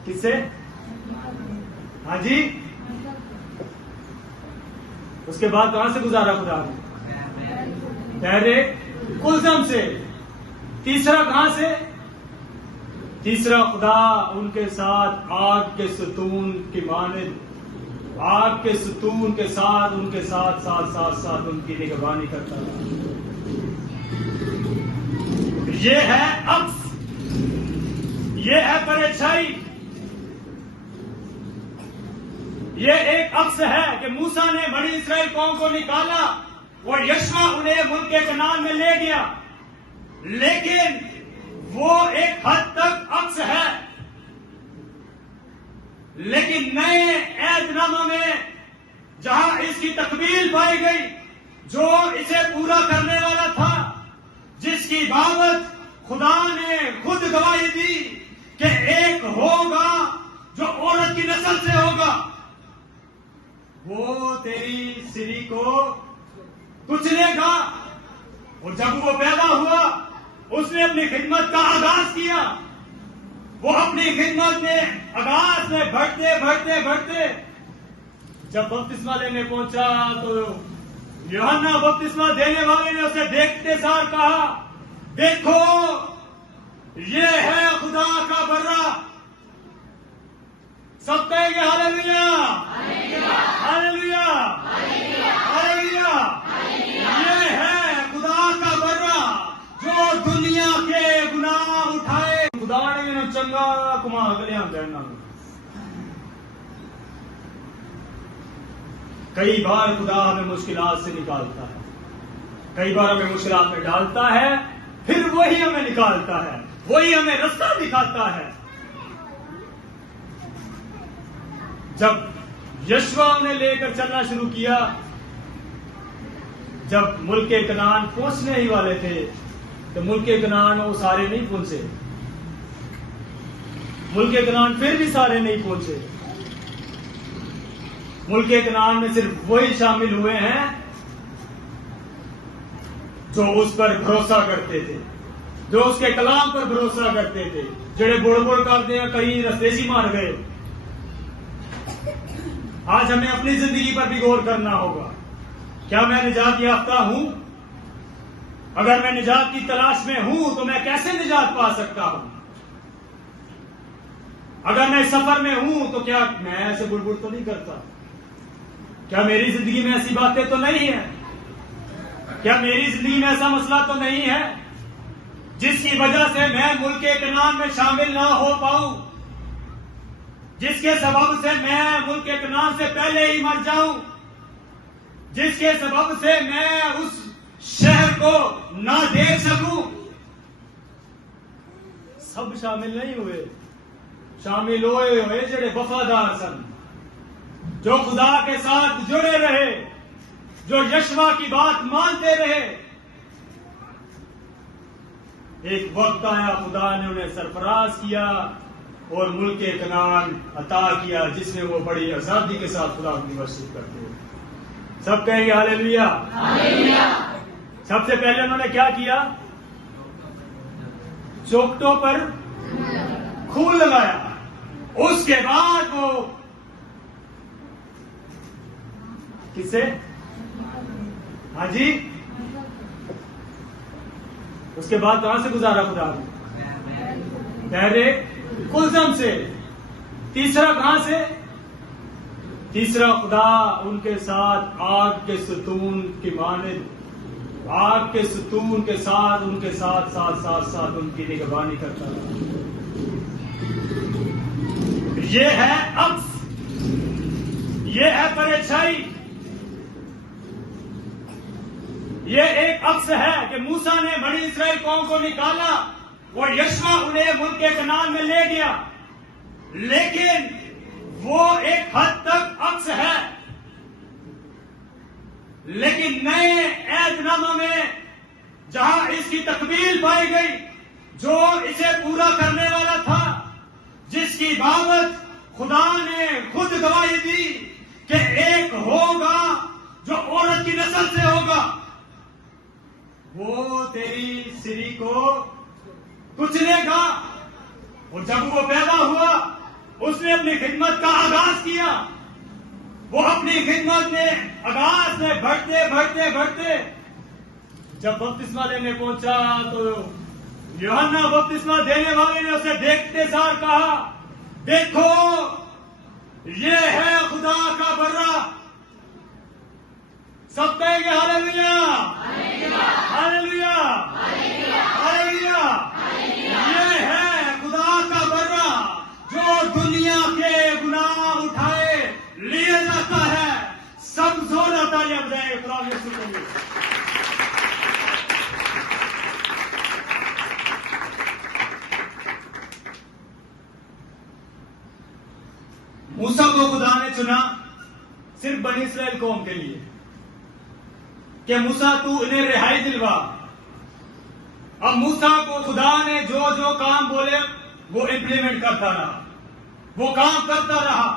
کس سے؟ ہاں جی, اس کے بعد کہاں سے گزارا خدا نے؟ بحر کلثم سے. تیسرا کہاں سے؟ تیسرا خدا ان کے ساتھ آگ کے ستون کی مانند, آگ کے ستون کے ساتھ ان کے ساتھ ساتھ ساتھ ساتھ ان کی نگہبانی کرتا ہے. یہ ہے عکس, یہ ہے پرچھائی. یہ ایک عکس ہے کہ موسیٰ نے بنی اسرائیل قوم کو نکالا اور یشوا انہیں ملک کنعان میں لے گیا, لیکن وہ ایک حد تک عکس ہے. لیکن نئے عہد نامہ میں جہاں اس کی تکمیل پائی گئی, جو اسے پورا کرنے والا تھا, جس کی بابت خدا نے خود گواہی دی کہ ایک ہوگا جو عورت کی نسل سے ہوگا, وہ تیری سری کو کچلے گا. اور جب وہ پیدا ہوا اس نے اپنی خدمت کا آغاز کیا. وہ اپنی خدمت میں آغاز میں بڑھتے بڑھتے بڑھتے جب بپتسمہ لینے پہنچا تو یوحنا بپتسمہ دینے والے نے اسے دیکھتے سار کہا, دیکھو یہ ہے خدا کا برہ. سب کہیں گے ہاللیلویا, ہاللیلویا, ہاللیلویا. یہ ہے خدا کا برہ جو دنیا کے گناہ اٹھائے. خدا نے انہوں چنگا کما کے لیا دینا. کئی بار خدا ہمیں مشکلات سے نکالتا ہے, کئی بار ہمیں مشکلات میں ڈالتا ہے, پھر وہی ہمیں نکالتا ہے, وہی ہمیں رستہ دکھاتا ہے. جب یشوا نے لے کر چلنا شروع کیا, جب ملک کنعان پہنچنے ہی والے تھے تو ملک کنعان وہ سارے نہیں پہنچے, ملک کنعان پھر بھی سارے نہیں پہنچے. ملک کنعان میں صرف وہی شامل ہوئے ہیں جو اس پر بھروسہ کرتے تھے, جو اس کے کلام پر بھروسہ کرتے تھے. جڑے بڑ بڑ کرتے ہیں کہیں رستے سے مار گئے. آج ہمیں اپنی زندگی پر بھی غور کرنا ہوگا. کیا میں نجات یافتہ ہوں؟ اگر میں نجات کی تلاش میں ہوں تو میں کیسے نجات پا سکتا ہوں؟ اگر میں سفر میں ہوں تو کیا میں ایسے بڑبڑ تو نہیں کرتا؟ کیا میری زندگی میں ایسی باتیں تو نہیں ہیں؟ کیا میری زندگی میں ایسا مسئلہ تو نہیں ہے جس کی وجہ سے میں ملک کنعان میں شامل نہ ہو پاؤں، جس کے سبب سے میں ملک کنعان سے پہلے ہی مر جاؤں، جس کے سبب سے میں اس شہر کو نہ دیکھ سکوں؟ سب شامل نہیں ہوئے، شامل ہوئے جڑے وفادار سن، جو خدا کے ساتھ جڑے رہے، جو یشوا کی بات مانتے رہے۔ ایک وقت آیا خدا نے انہیں سرفراز کیا اور ملک کنعان عطا کیا، جس میں وہ بڑی آزادی کے ساتھ خدا کی عبادت کرتے ہیں۔ سب کہیں گے ہاللیلویا۔ سب سے پہلے انہوں نے کیا کیا؟ چوکٹوں پر خون لگایا۔ اس کے بعد وہ کس سے؟ ہاں جی، اس کے بعد کہاں سے گزارا خدا نے؟ بحر کلثم سے۔ تیسرا کہاں سے؟ تیسرا خدا ان کے ساتھ آگ کے ستون کی مانند، آگ کے ستون کے ساتھ ان کے ساتھ ساتھ ان کی نگہبانی کرتا رہا۔ یہ ہے عکس، یہ ہے پرچھائی، یہ ایک عکس ہے کہ موسیٰ نے بنی اسرائیل قوم کو نکالا، وہ یشوا انہیں ملک کنعان میں لے گیا، لیکن وہ ایک حد تک عکس ہے۔ لیکن نئے عہد نامہ میں جہاں اس کی تکمیل پائی گئی، جو اسے پورا کرنے والا تھا، جس کی بابت خدا نے خود گواہی دی کہ ایک ہوگا جو عورت کی نسل سے ہوگا، وہ تیری سری کو کچلے گا۔ اور جب وہ پیدا ہوا، اس نے اپنی خدمت کا آغاز کیا۔ وہ اپنی خدمت میں آغاز میں بڑھتے جب بپتسمہ لینے پہنچا تو یوحنا بپتسمہ دینے والے نے اسے دیکھتے سار کہا، دیکھو یہ ہے خدا کا برہ۔ سب کہیں گے ہاللیلویا، ہاللیلویا، ہاللیلویا۔ یہ ہے خدا کا برہ جو دنیا کے گناہ اٹھائے لیے جاتا ہے۔ سب زور آتا ہے اب جائے خدا کے شکر میں۔ موسیٰ کو خدا نے چنا صرف بنی اسرائیل قوم کے لیے کہ موسیٰ تو انہیں رہائی دلوا۔ اب موسیٰ کو خدا نے جو کام بولے وہ امپلیمنٹ کرتا رہا، وہ کام کرتا رہا۔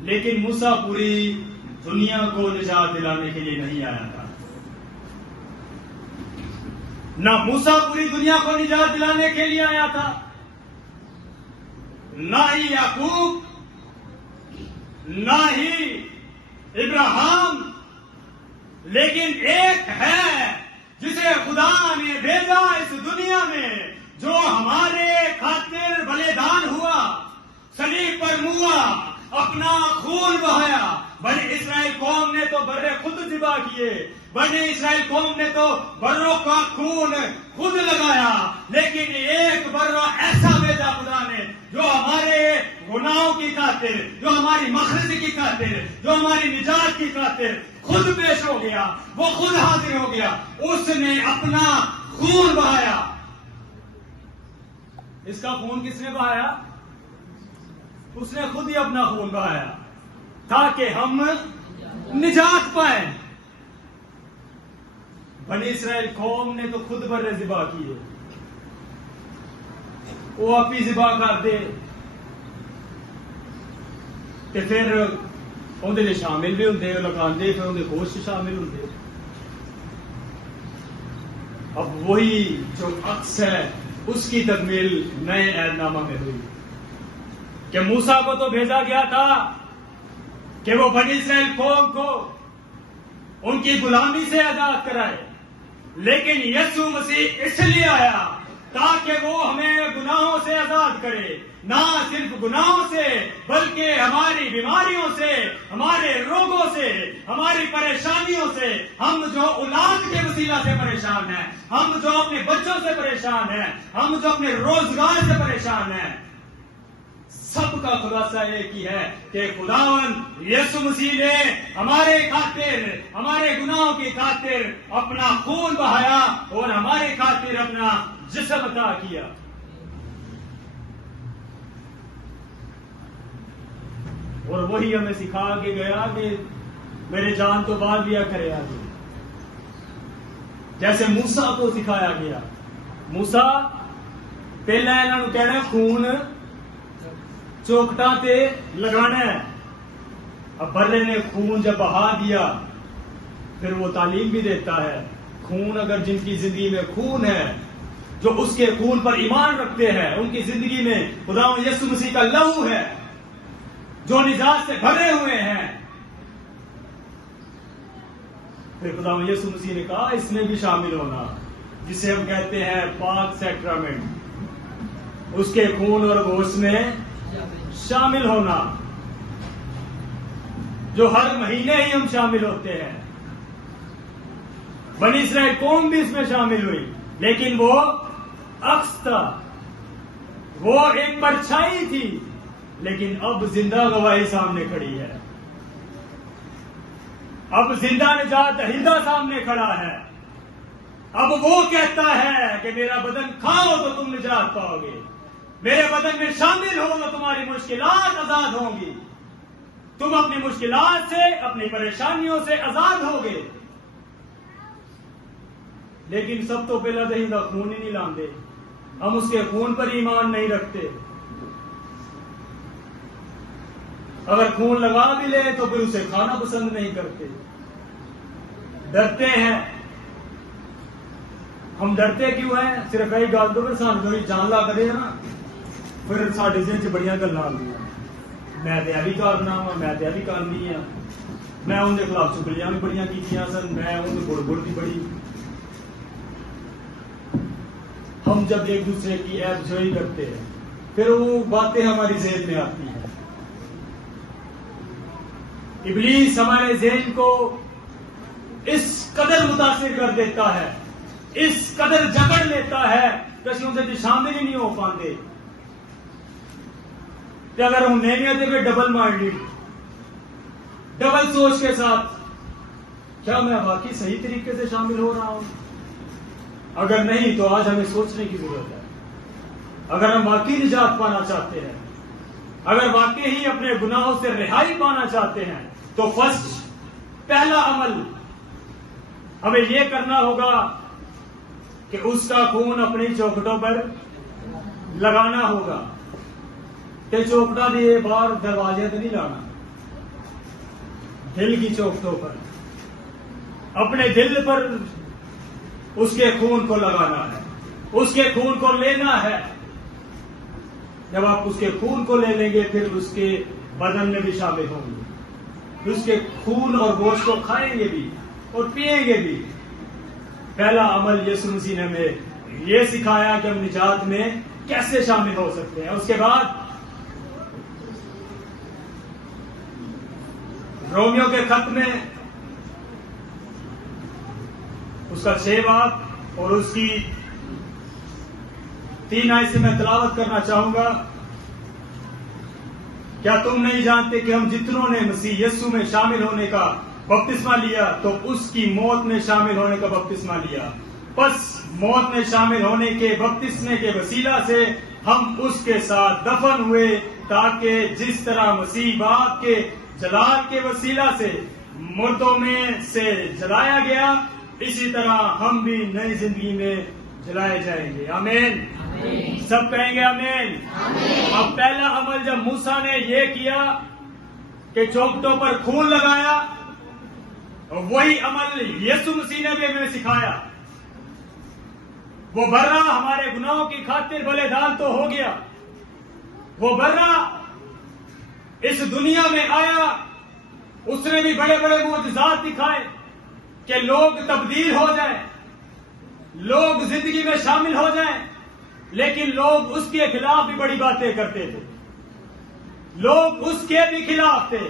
لیکن موسیٰ پوری دنیا کو نجات دلانے کے لیے نہیں آیا تھا۔ نہ موسیٰ پوری دنیا کو نجات دلانے کے لیے آیا تھا، نہ ہی یعقوب، نہ ہی ابراہیم، لیکن ایک ہے جسے خدا نے بھیجا اس دنیا میں، جو ہمارے خاطر بلیدان ہوا، صلیب پر موا، اپنا خون بہایا۔ بنی اسرائیل قوم نے تو برے خود ذبح کیے، بنی اسرائیل قوم نے تو بروں کا خون خود لگایا، لیکن ایک برا ایسا بھیجا خدا نے جو ہمارے گناہوں کی خاطر، جو ہماری مغفرت کی خاطر، جو ہماری نجات کی خاطر خود پیش ہو گیا، وہ خود حاضر ہو گیا، اس نے اپنا خون بہایا۔ اس کا خون کس نے بہایا؟ اس نے خود ہی اپنا خون بہایا تاکہ ہم نجات پائیں۔ بنی اسرائیل قوم نے تو خود برے ذبح کیے، وہ آپ ہی ذبح کر دے کہ پھر اندر شامل بھی ہوں لگاندے، پھر اندر گوشت شامل ہوں۔ اب وہی جو عکس ہے اس کی تکمیل نئے عہد نامہ میں ہوئی کہ موسیٰ کو تو بھیجا گیا تھا کہ وہ بنی اسرائیل قوم کو ان کی غلامی سے آزاد کرائے، لیکن یسوع مسیح اس لیے آیا تاکہ وہ ہمیں گناہوں سے آزاد کرے، نہ صرف گناہوں سے بلکہ ہماری بیماریوں سے، ہمارے روگوں سے، ہماری پریشانیوں سے۔ ہم جو اولاد کے وسیلہ سے پریشان ہیں، ہم جو اپنے بچوں سے پریشان ہیں، ہم جو اپنے روزگار سے پریشان ہیں، سب کا خلاصہ ایک ہی ہے کہ خداوند یسوع مسیح نے ہمارے خاطر، ہمارے گناہوں کی خاطر اپنا خون بہایا اور ہمارے خاطر اپنا جسم عطا کیا۔ اور وہی ہمیں سکھا کے گیا کہ میرے جان تو بعد لیا کرے آگے، جیسے موسیٰ کو سکھایا گیا۔ موسیٰ پہلا انہوں نے کہنا خون چوکٹا تے لگانا ہے۔ اب بلے نے خون جب بہا دیا پھر وہ تعلیم بھی دیتا ہے، خون اگر جن کی زندگی میں خون ہے، جو اس کے خون پر ایمان رکھتے ہیں، ان کی زندگی میں خداوند یسوع مسیح کا لہو ہے، جو نجات سے بھرے ہوئے ہیں، پھر خداوند یسوع مسیح نے کہا اس میں بھی شامل ہونا، جسے ہم کہتے ہیں پاک سیکرامنٹ، اس کے خون اور گوشت میں شامل ہونا، جو ہر مہینے ہی ہم شامل ہوتے ہیں۔ بنی اسرائیل قوم بھی اس میں شامل ہوئی، لیکن وہ عکس تھا، وہ ایک پرچھائی تھی، لیکن اب زندہ گواہی سامنے کھڑی ہے، اب زندہ نجات دہندہ سامنے کھڑا ہے۔ اب وہ کہتا ہے کہ میرا بدن کھاؤ تو تم نجات پاؤ گے، میرے بدن میں شامل ہو تو تمہاری مشکلات آزاد ہوں گی، تم اپنی مشکلات سے، اپنی پریشانیوں سے آزاد ہوگے۔ لیکن سب تو پہلا دہندہ خون ہی نہیں لاندے، ہم اس کے خون پر ایمان نہیں رکھتے۔ اگر خون لگا بھی لے تو پھر اسے کھانا پسند نہیں کرتے، ڈرتے ہیں۔ ہم ڈرتے کیوں ہیں؟ صرف یہی گل تو سان تھوڑی جان لا کرے نا، پھر سارے ذہن چ بڑی گلاں آندیاں، میں تے بھی کرنا وا، میں تے بھی کرنی ہاں، میں ان کے خلاف چگلیاں بھی بڑی کیتیاں سن، میں ان گڑ گڑ کی بڑی۔ ہم جب ایک دوسرے کی عیب جوئی کرتے ہیں پھر وہ باتیں ہماری ذہن میں آتی ہیں۔ ابلیس ہمارے ذہن کو اس قدر متاثر کر دیتا ہے، اس قدر جکڑ لیتا ہے کہ اس سے شامل ہی نہیں ہو پاتے۔ کہ اگر ہم نہیں آتے پھر ڈبل مائنڈیڈ، ڈبل سوچ کے ساتھ، کیا میں واقعی صحیح طریقے سے شامل ہو رہا ہوں؟ اگر نہیں تو آج ہمیں سوچنے کی ضرورت ہے۔ اگر ہم واقعی نجات پانا چاہتے ہیں، اگر واقعی ہی اپنے گناہوں سے رہائی پانا چاہتے ہیں، تو پہلا عمل ہمیں یہ کرنا ہوگا کہ اس کا خون اپنی چوکھٹوں پر لگانا ہوگا۔ کہ چوکٹا دیے باہر دروازے سے نہیں لانا، دل کی چوکھٹوں پر، اپنے دل پر اس کے خون کو لگانا ہے، اس کے خون کو لینا ہے۔ جب آپ اس کے خون کو لے لیں گے پھر اس کے بدن میں بھی شامل ہوں گے، اس کے خون اور گوشت کو کھائیں گے بھی اور پیئیں گے بھی۔ پہلا عمل یسوع مسیح نے ہمیں یہ سکھایا کہ ہم نجات میں کیسے شامل ہو سکتے ہیں۔ اس کے بعد رومیو کے خط میں اس کا 6 باب اور اس کی 3 آیت سے میں تلاوت کرنا چاہوں گا۔ کیا تم نہیں جانتے کہ ہم جتنوں نے مسیح یسوع میں شامل ہونے کا بپتسمہ لیا تو اس کی موت میں شامل ہونے کا بپتسمہ لیا، پس موت میں شامل ہونے کے بپتسمے کے وسیلہ سے ہم اس کے ساتھ دفن ہوئے، تاکہ جس طرح مسیح باپ کے جلال کے وسیلہ سے مردوں میں سے جلایا گیا، اسی طرح ہم بھی نئی زندگی میں جلائے جائیں گے۔ آمین۔ سب کہیں گے آمین۔ اب پہلا عمل جب موسیٰ نے یہ کیا کہ چوکٹوں پر خون لگایا، وہی عمل یسوع مسیح نے بھی ہمیں سکھایا۔ وہ برا ہمارے گناہوں کی خاطر بلیدان تو ہو گیا، وہ برا اس دنیا میں آیا، اس نے بھی بڑے بڑے معجزات دکھائے کہ لوگ تبدیل ہو جائیں، لوگ زندگی میں شامل ہو جائیں، لیکن لوگ اس کے خلاف بھی بڑی باتیں کرتے تھے، لوگ اس کے بھی خلاف تھے.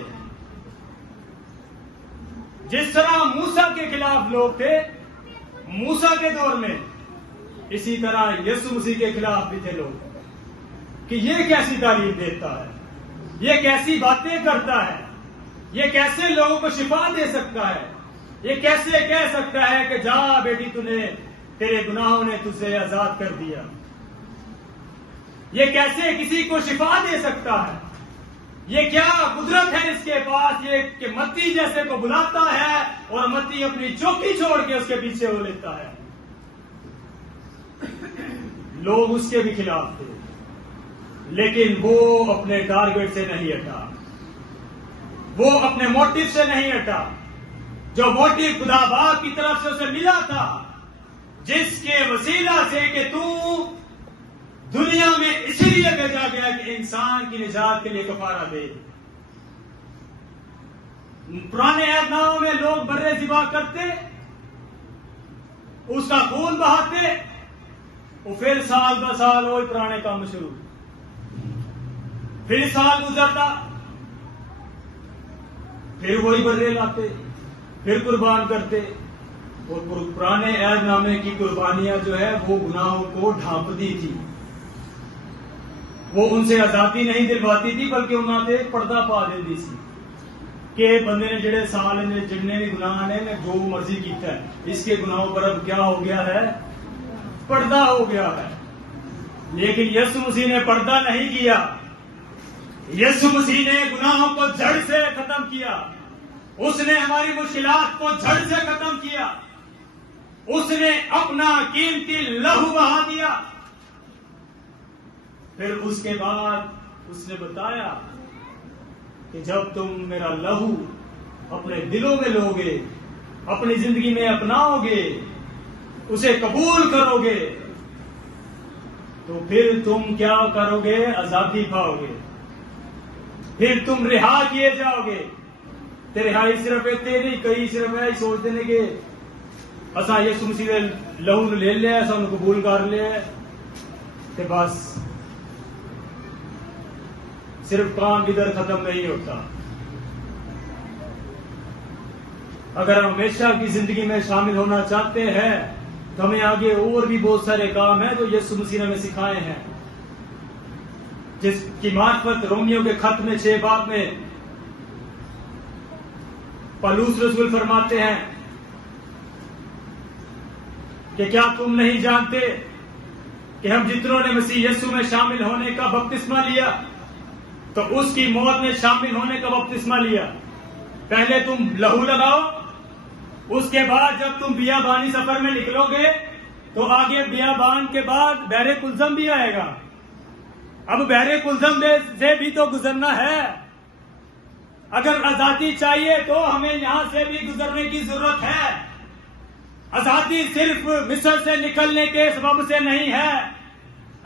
جس طرح موسیٰ کے خلاف لوگ تھے موسیٰ کے دور میں، اسی طرح یسوع مسیح کے خلاف بھی تھے لوگ کہ یہ کیسی تعلیم دیتا ہے، یہ کیسی باتیں کرتا ہے، یہ کیسے لوگوں کو شفا دے سکتا ہے، یہ کیسے کہہ سکتا ہے کہ جا بیٹی تیرے گناہوں نے تجھے آزاد کر دیا، یہ کیسے کسی کو شفا دے سکتا ہے، یہ کیا قدرت ہے اس کے پاس، یہ کہ متی جیسے کو بلاتا ہے اور متی اپنی چوکی چھوڑ کے اس کے پیچھے ہو لیتا ہے. لوگ اس کے بھی خلاف تھے، لیکن وہ اپنے ٹارگٹ سے نہیں ہٹا، وہ اپنے موٹو سے نہیں ہٹا، جو موٹو خدا باپ کی طرف سے اسے ملا تھا، جس کے وسیلہ سے کہ تو دنیا میں اسی لیے بھیجا گیا کہ انسان کی نجات کے لیے کفارہ دے. پرانے عہد ناموں میں لوگ برے ذبح کرتے، اس کا خون بہاتے، وہ پھر سال بہ سال وہی پرانے کام شروع، پھر سال گزرتا پھر وہی برے لاتے، پھر قربان کرتے. اور پرانے عہد نامے کی قربانیاں جو ہے وہ گناہوں کو ڈھانپتی تھی، وہ ان سے آزادی نہیں دلواتی تھی بلکہ انہوں نے پردہ پا دیتی سی کہ بندے نے جڑے سال نے جڑنے بھی گناہ نے جو مرضی کیتا ہے، اس کے گناہوں پر اب کیا ہو گیا ہے، پردہ ہو گیا ہے. لیکن یسوع مسیح نے پردہ نہیں کیا، یسوع مسیح نے گناہوں کو جڑ سے ختم کیا، اس نے ہماری مشکلات کو جڑ سے ختم کیا، اس نے اپنا قیمتی لہو بہا دیا. پھر اس کے بعد اس نے بتایا کہ جب تم میرا لہو اپنے دلوں میں لوگے، اپنی زندگی میں اپناؤ گے، اسے قبول کرو گے، تو پھر تم کیا کرو گے، آزادی پاؤ گے، پھر تم رہا کیے جاؤ گے. رہائی صرف اتنے نہیں، کئی صرف یہ سوچتے ہیں کہ اصا یسوع مسیح دے لہو لے لیا، سانو قبول کر لیا تے بس. صرف کام ادھر ختم نہیں ہوتا. اگر ہم ہمیشہ کی زندگی میں شامل ہونا چاہتے ہیں تو ہمیں آگے اور بھی بہت سارے کام ہیں جو یسوع مسیح نے ہمیں سکھائے ہیں، جس کی معرفت رومیوں کے خط میں 6 باب میں پالوس رسول فرماتے ہیں کہ کیا تم نہیں جانتے کہ ہم جتنوں نے مسیح یسوع میں شامل ہونے کا بپتسمہ لیا تو اس کی موت میں شامل ہونے کا بپتسمہ لیا. پہلے تم لہو لگاؤ، اس کے بعد جب تم بیابانی سفر میں نکلو گے تو آگے بیابان کے بعد بحر کلزم بھی آئے گا. اب بحر کلزم سے بھی تو گزرنا ہے. اگر آزادی چاہیے تو ہمیں یہاں سے بھی گزرنے کی ضرورت ہے. آزادی صرف مصر سے نکلنے کے سبب سے نہیں ہے.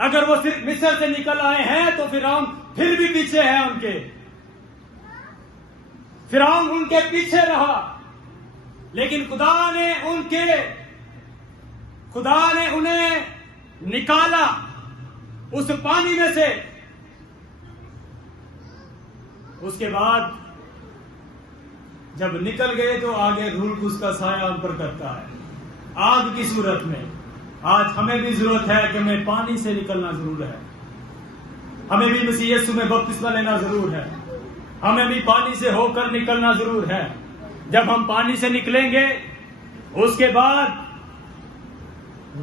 اگر وہ صرف مصر سے نکل آئے ہیں تو فرعون پھر بھی پیچھے ہے ان کے، فرعون ان کے پیچھے رہا، لیکن خدا نے انہیں نکالا اس پانی میں سے. اس کے بعد جب نکل گئے تو آگے روح القدس کا سایہ ان پر کرتا ہے آگ کی صورت میں. آج ہمیں بھی ضرورت ہے کہ ہمیں پانی سے نکلنا ضرور ہے، ہمیں بھی مسیح یسوع میں بپتسمہ لینا ضرور ہے، ہمیں بھی پانی سے ہو کر نکلنا ضرور ہے. جب ہم پانی سے نکلیں گے اس کے بعد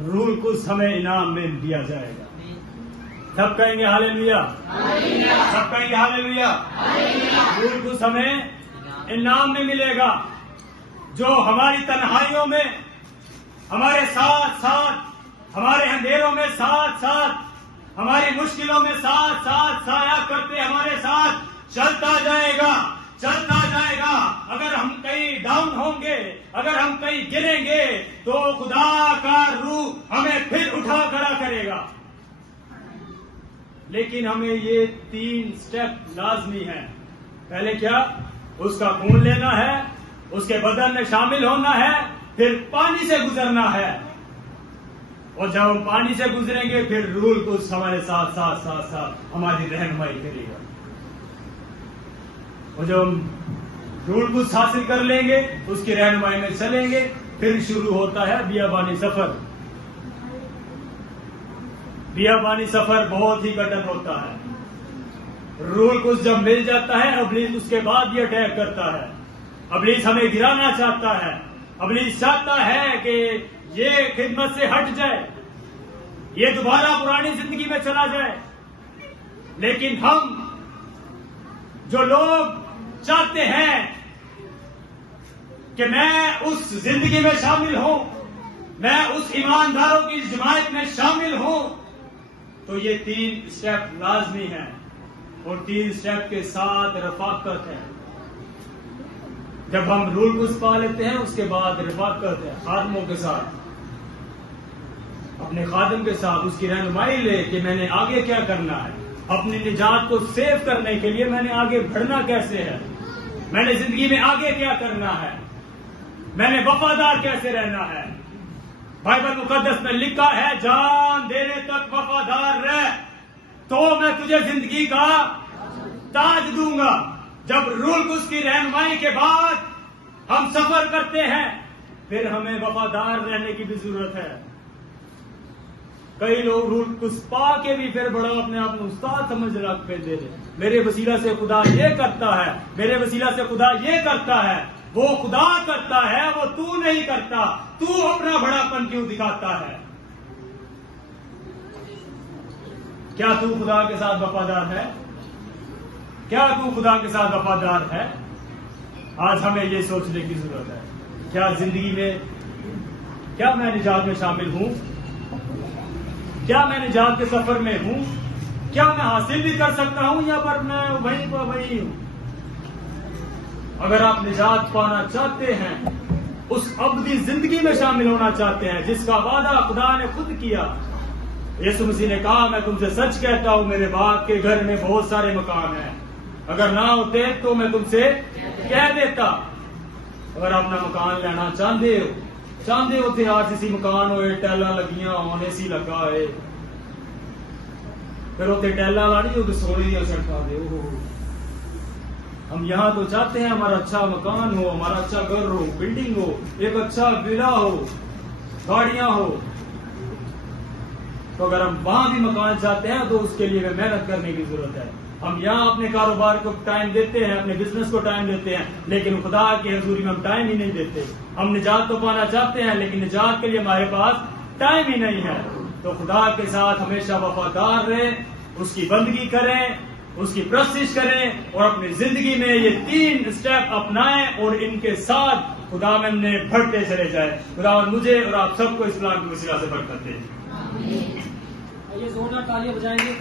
روح القدس ہمیں انعام میں دیا جائے گا. سب کہیں گے ہاللیلویا، سب کہیں گے ہاللیلویا. روح القدس ہمیں انعام میں ملے گا جو ہماری تنہائیوں میں ہمارے ساتھ ساتھ، ہمارے اندھیروں میں ساتھ ساتھ، ہماری مشکلوں میں ساتھ ساتھ سایہ کرتے ہمارے ساتھ چلتا جائے گا، چلتا جائے گا. اگر ہم کہیں ڈاؤن ہوں گے، اگر ہم کہیں گریں گے تو خدا کا روح ہمیں پھر اٹھا کھڑا کرے گا. لیکن ہمیں یہ 3 سٹیپ لازمی ہیں. پہلے کیا؟ اس کا خون لینا ہے، اس کے بدن میں شامل ہونا ہے، پھر پانی سے گزرنا ہے. اور جب ہم پانی سے گزریں گے پھر روح القدس ہمارے ساتھ ساتھ ساتھ ساتھ ہماری رہنمائی کرے گا. اور جب ہم روح القدس حاصل کر لیں گے اس کی رہنمائی میں چلیں گے پھر شروع ہوتا ہے بیابانی سفر. بیابانی سفر بہت ہی کٹن ہوتا ہے. روح القدس جب مل جاتا ہے ابلیس اس کے بعد یہ اٹیک کرتا ہے. ابلیس ہمیں گرانا چاہتا ہے. ابلیس چاہتا ہے کہ یہ خدمت سے ہٹ جائے, یہ دوبارہ پرانی زندگی میں چلا جائے. لیکن ہم جو لوگ چاہتے ہیں کہ میں اس زندگی میں شامل ہوں, میں اس ایمانداروں کی جماعت میں شامل ہوں, تو یہ 3 اسٹیپ لازمی ہیں. اور 3 اسٹیپ کے ساتھ رفاقت ہے. جب ہم روح القدس پا لیتے ہیں اس کے بعد رفاقت ہے خادموں کے ساتھ, اپنے خادم کے ساتھ اس کی رہنمائی لے کہ میں نے آگے کیا کرنا ہے, اپنی نجات کو سیو کرنے کے لیے میں نے آگے بڑھنا کیسے ہے, میں نے زندگی میں آگے کیا کرنا ہے, میں نے وفادار کیسے رہنا ہے. بائبل مقدس میں لکھا ہے جان دینے تک وفادار رہ تو میں تجھے زندگی کا تاج دوں گا. جب روح القدس کی رہنمائی کے بعد ہم سفر کرتے ہیں پھر ہمیں وفادار رہنے کی بھی ضرورت ہے. کئی لوگ روح القدس پا کے بھی پھر بڑا اپنے آپ کو استاد سمجھ رکھتے تھے, میرے وسیلہ سے خدا یہ کرتا ہے, میرے وسیلہ سے خدا یہ کرتا ہے. وہ خدا کرتا ہے, وہ تو نہیں کرتا. تو اپنا بڑاپن کیوں دکھاتا ہے؟ کیا تو خدا کے ساتھ وفادار ہے؟ کیا تو خدا کے ساتھ وفادار ہے؟ آج ہمیں یہ سوچنے کی ضرورت ہے. کیا زندگی میں, کیا میں نجات میں شامل ہوں؟ کیا میں نجات کے سفر میں ہوں؟ کیا میں حاصل بھی کر سکتا ہوں یا پر میں وہیں پر وہیں ہوں؟ اگر آپ نجات پانا چاہتے ہیں, اس ابدی زندگی میں شامل ہونا چاہتے ہیں جس کا وعدہ خدا نے خود کیا, یسوع مسیح نے کہا میں تم سے سچ کہتا ہوں میرے باپ کے گھر میں بہت سارے مکان ہیں, اگر نہ ہوتے تو میں تم سے کہہ دیتا. اگر اپنا مکان لینا چاہتے ہوتے آرسی مکان ہوئے, ٹیلاں لگیاں ہون, اے سی لگا ہے, پھر ہوتے ٹیلاں لانی ہو تو سونے دیا سڑکا دے. ہم یہاں تو چاہتے ہیں ہمارا اچھا مکان ہو, ہمارا اچھا گھر ہو, بلڈنگ ہو, ایک اچھا ولا ہو, گاڑیاں ہو. تو اگر ہم وہاں بھی مکان چاہتے ہیں تو اس کے لیے محنت کرنے کی ضرورت ہے. ہم یہاں اپنے کاروبار کو ٹائم دیتے ہیں, اپنے بزنس کو ٹائم دیتے ہیں, لیکن خدا کی حضوری میں ہم ٹائم ہی نہیں دیتے. ہم نجات تو پانا چاہتے ہیں لیکن نجات کے لیے ہمارے پاس ٹائم ہی نہیں ہے. تو خدا کے ساتھ ہمیشہ وفادار رہیں, اس کی بندگی کریں, اس کی پرستش کریں اور اپنی زندگی میں یہ 3 اسٹیپ اپنائیں اور ان کے ساتھ خدا میں نے بڑھتے چلے جائیں. خدا مجھے اور آپ سب کو اسلام کے وسیلہ سے برکت دے. یہ زوردار تالیاں بجائیں گے.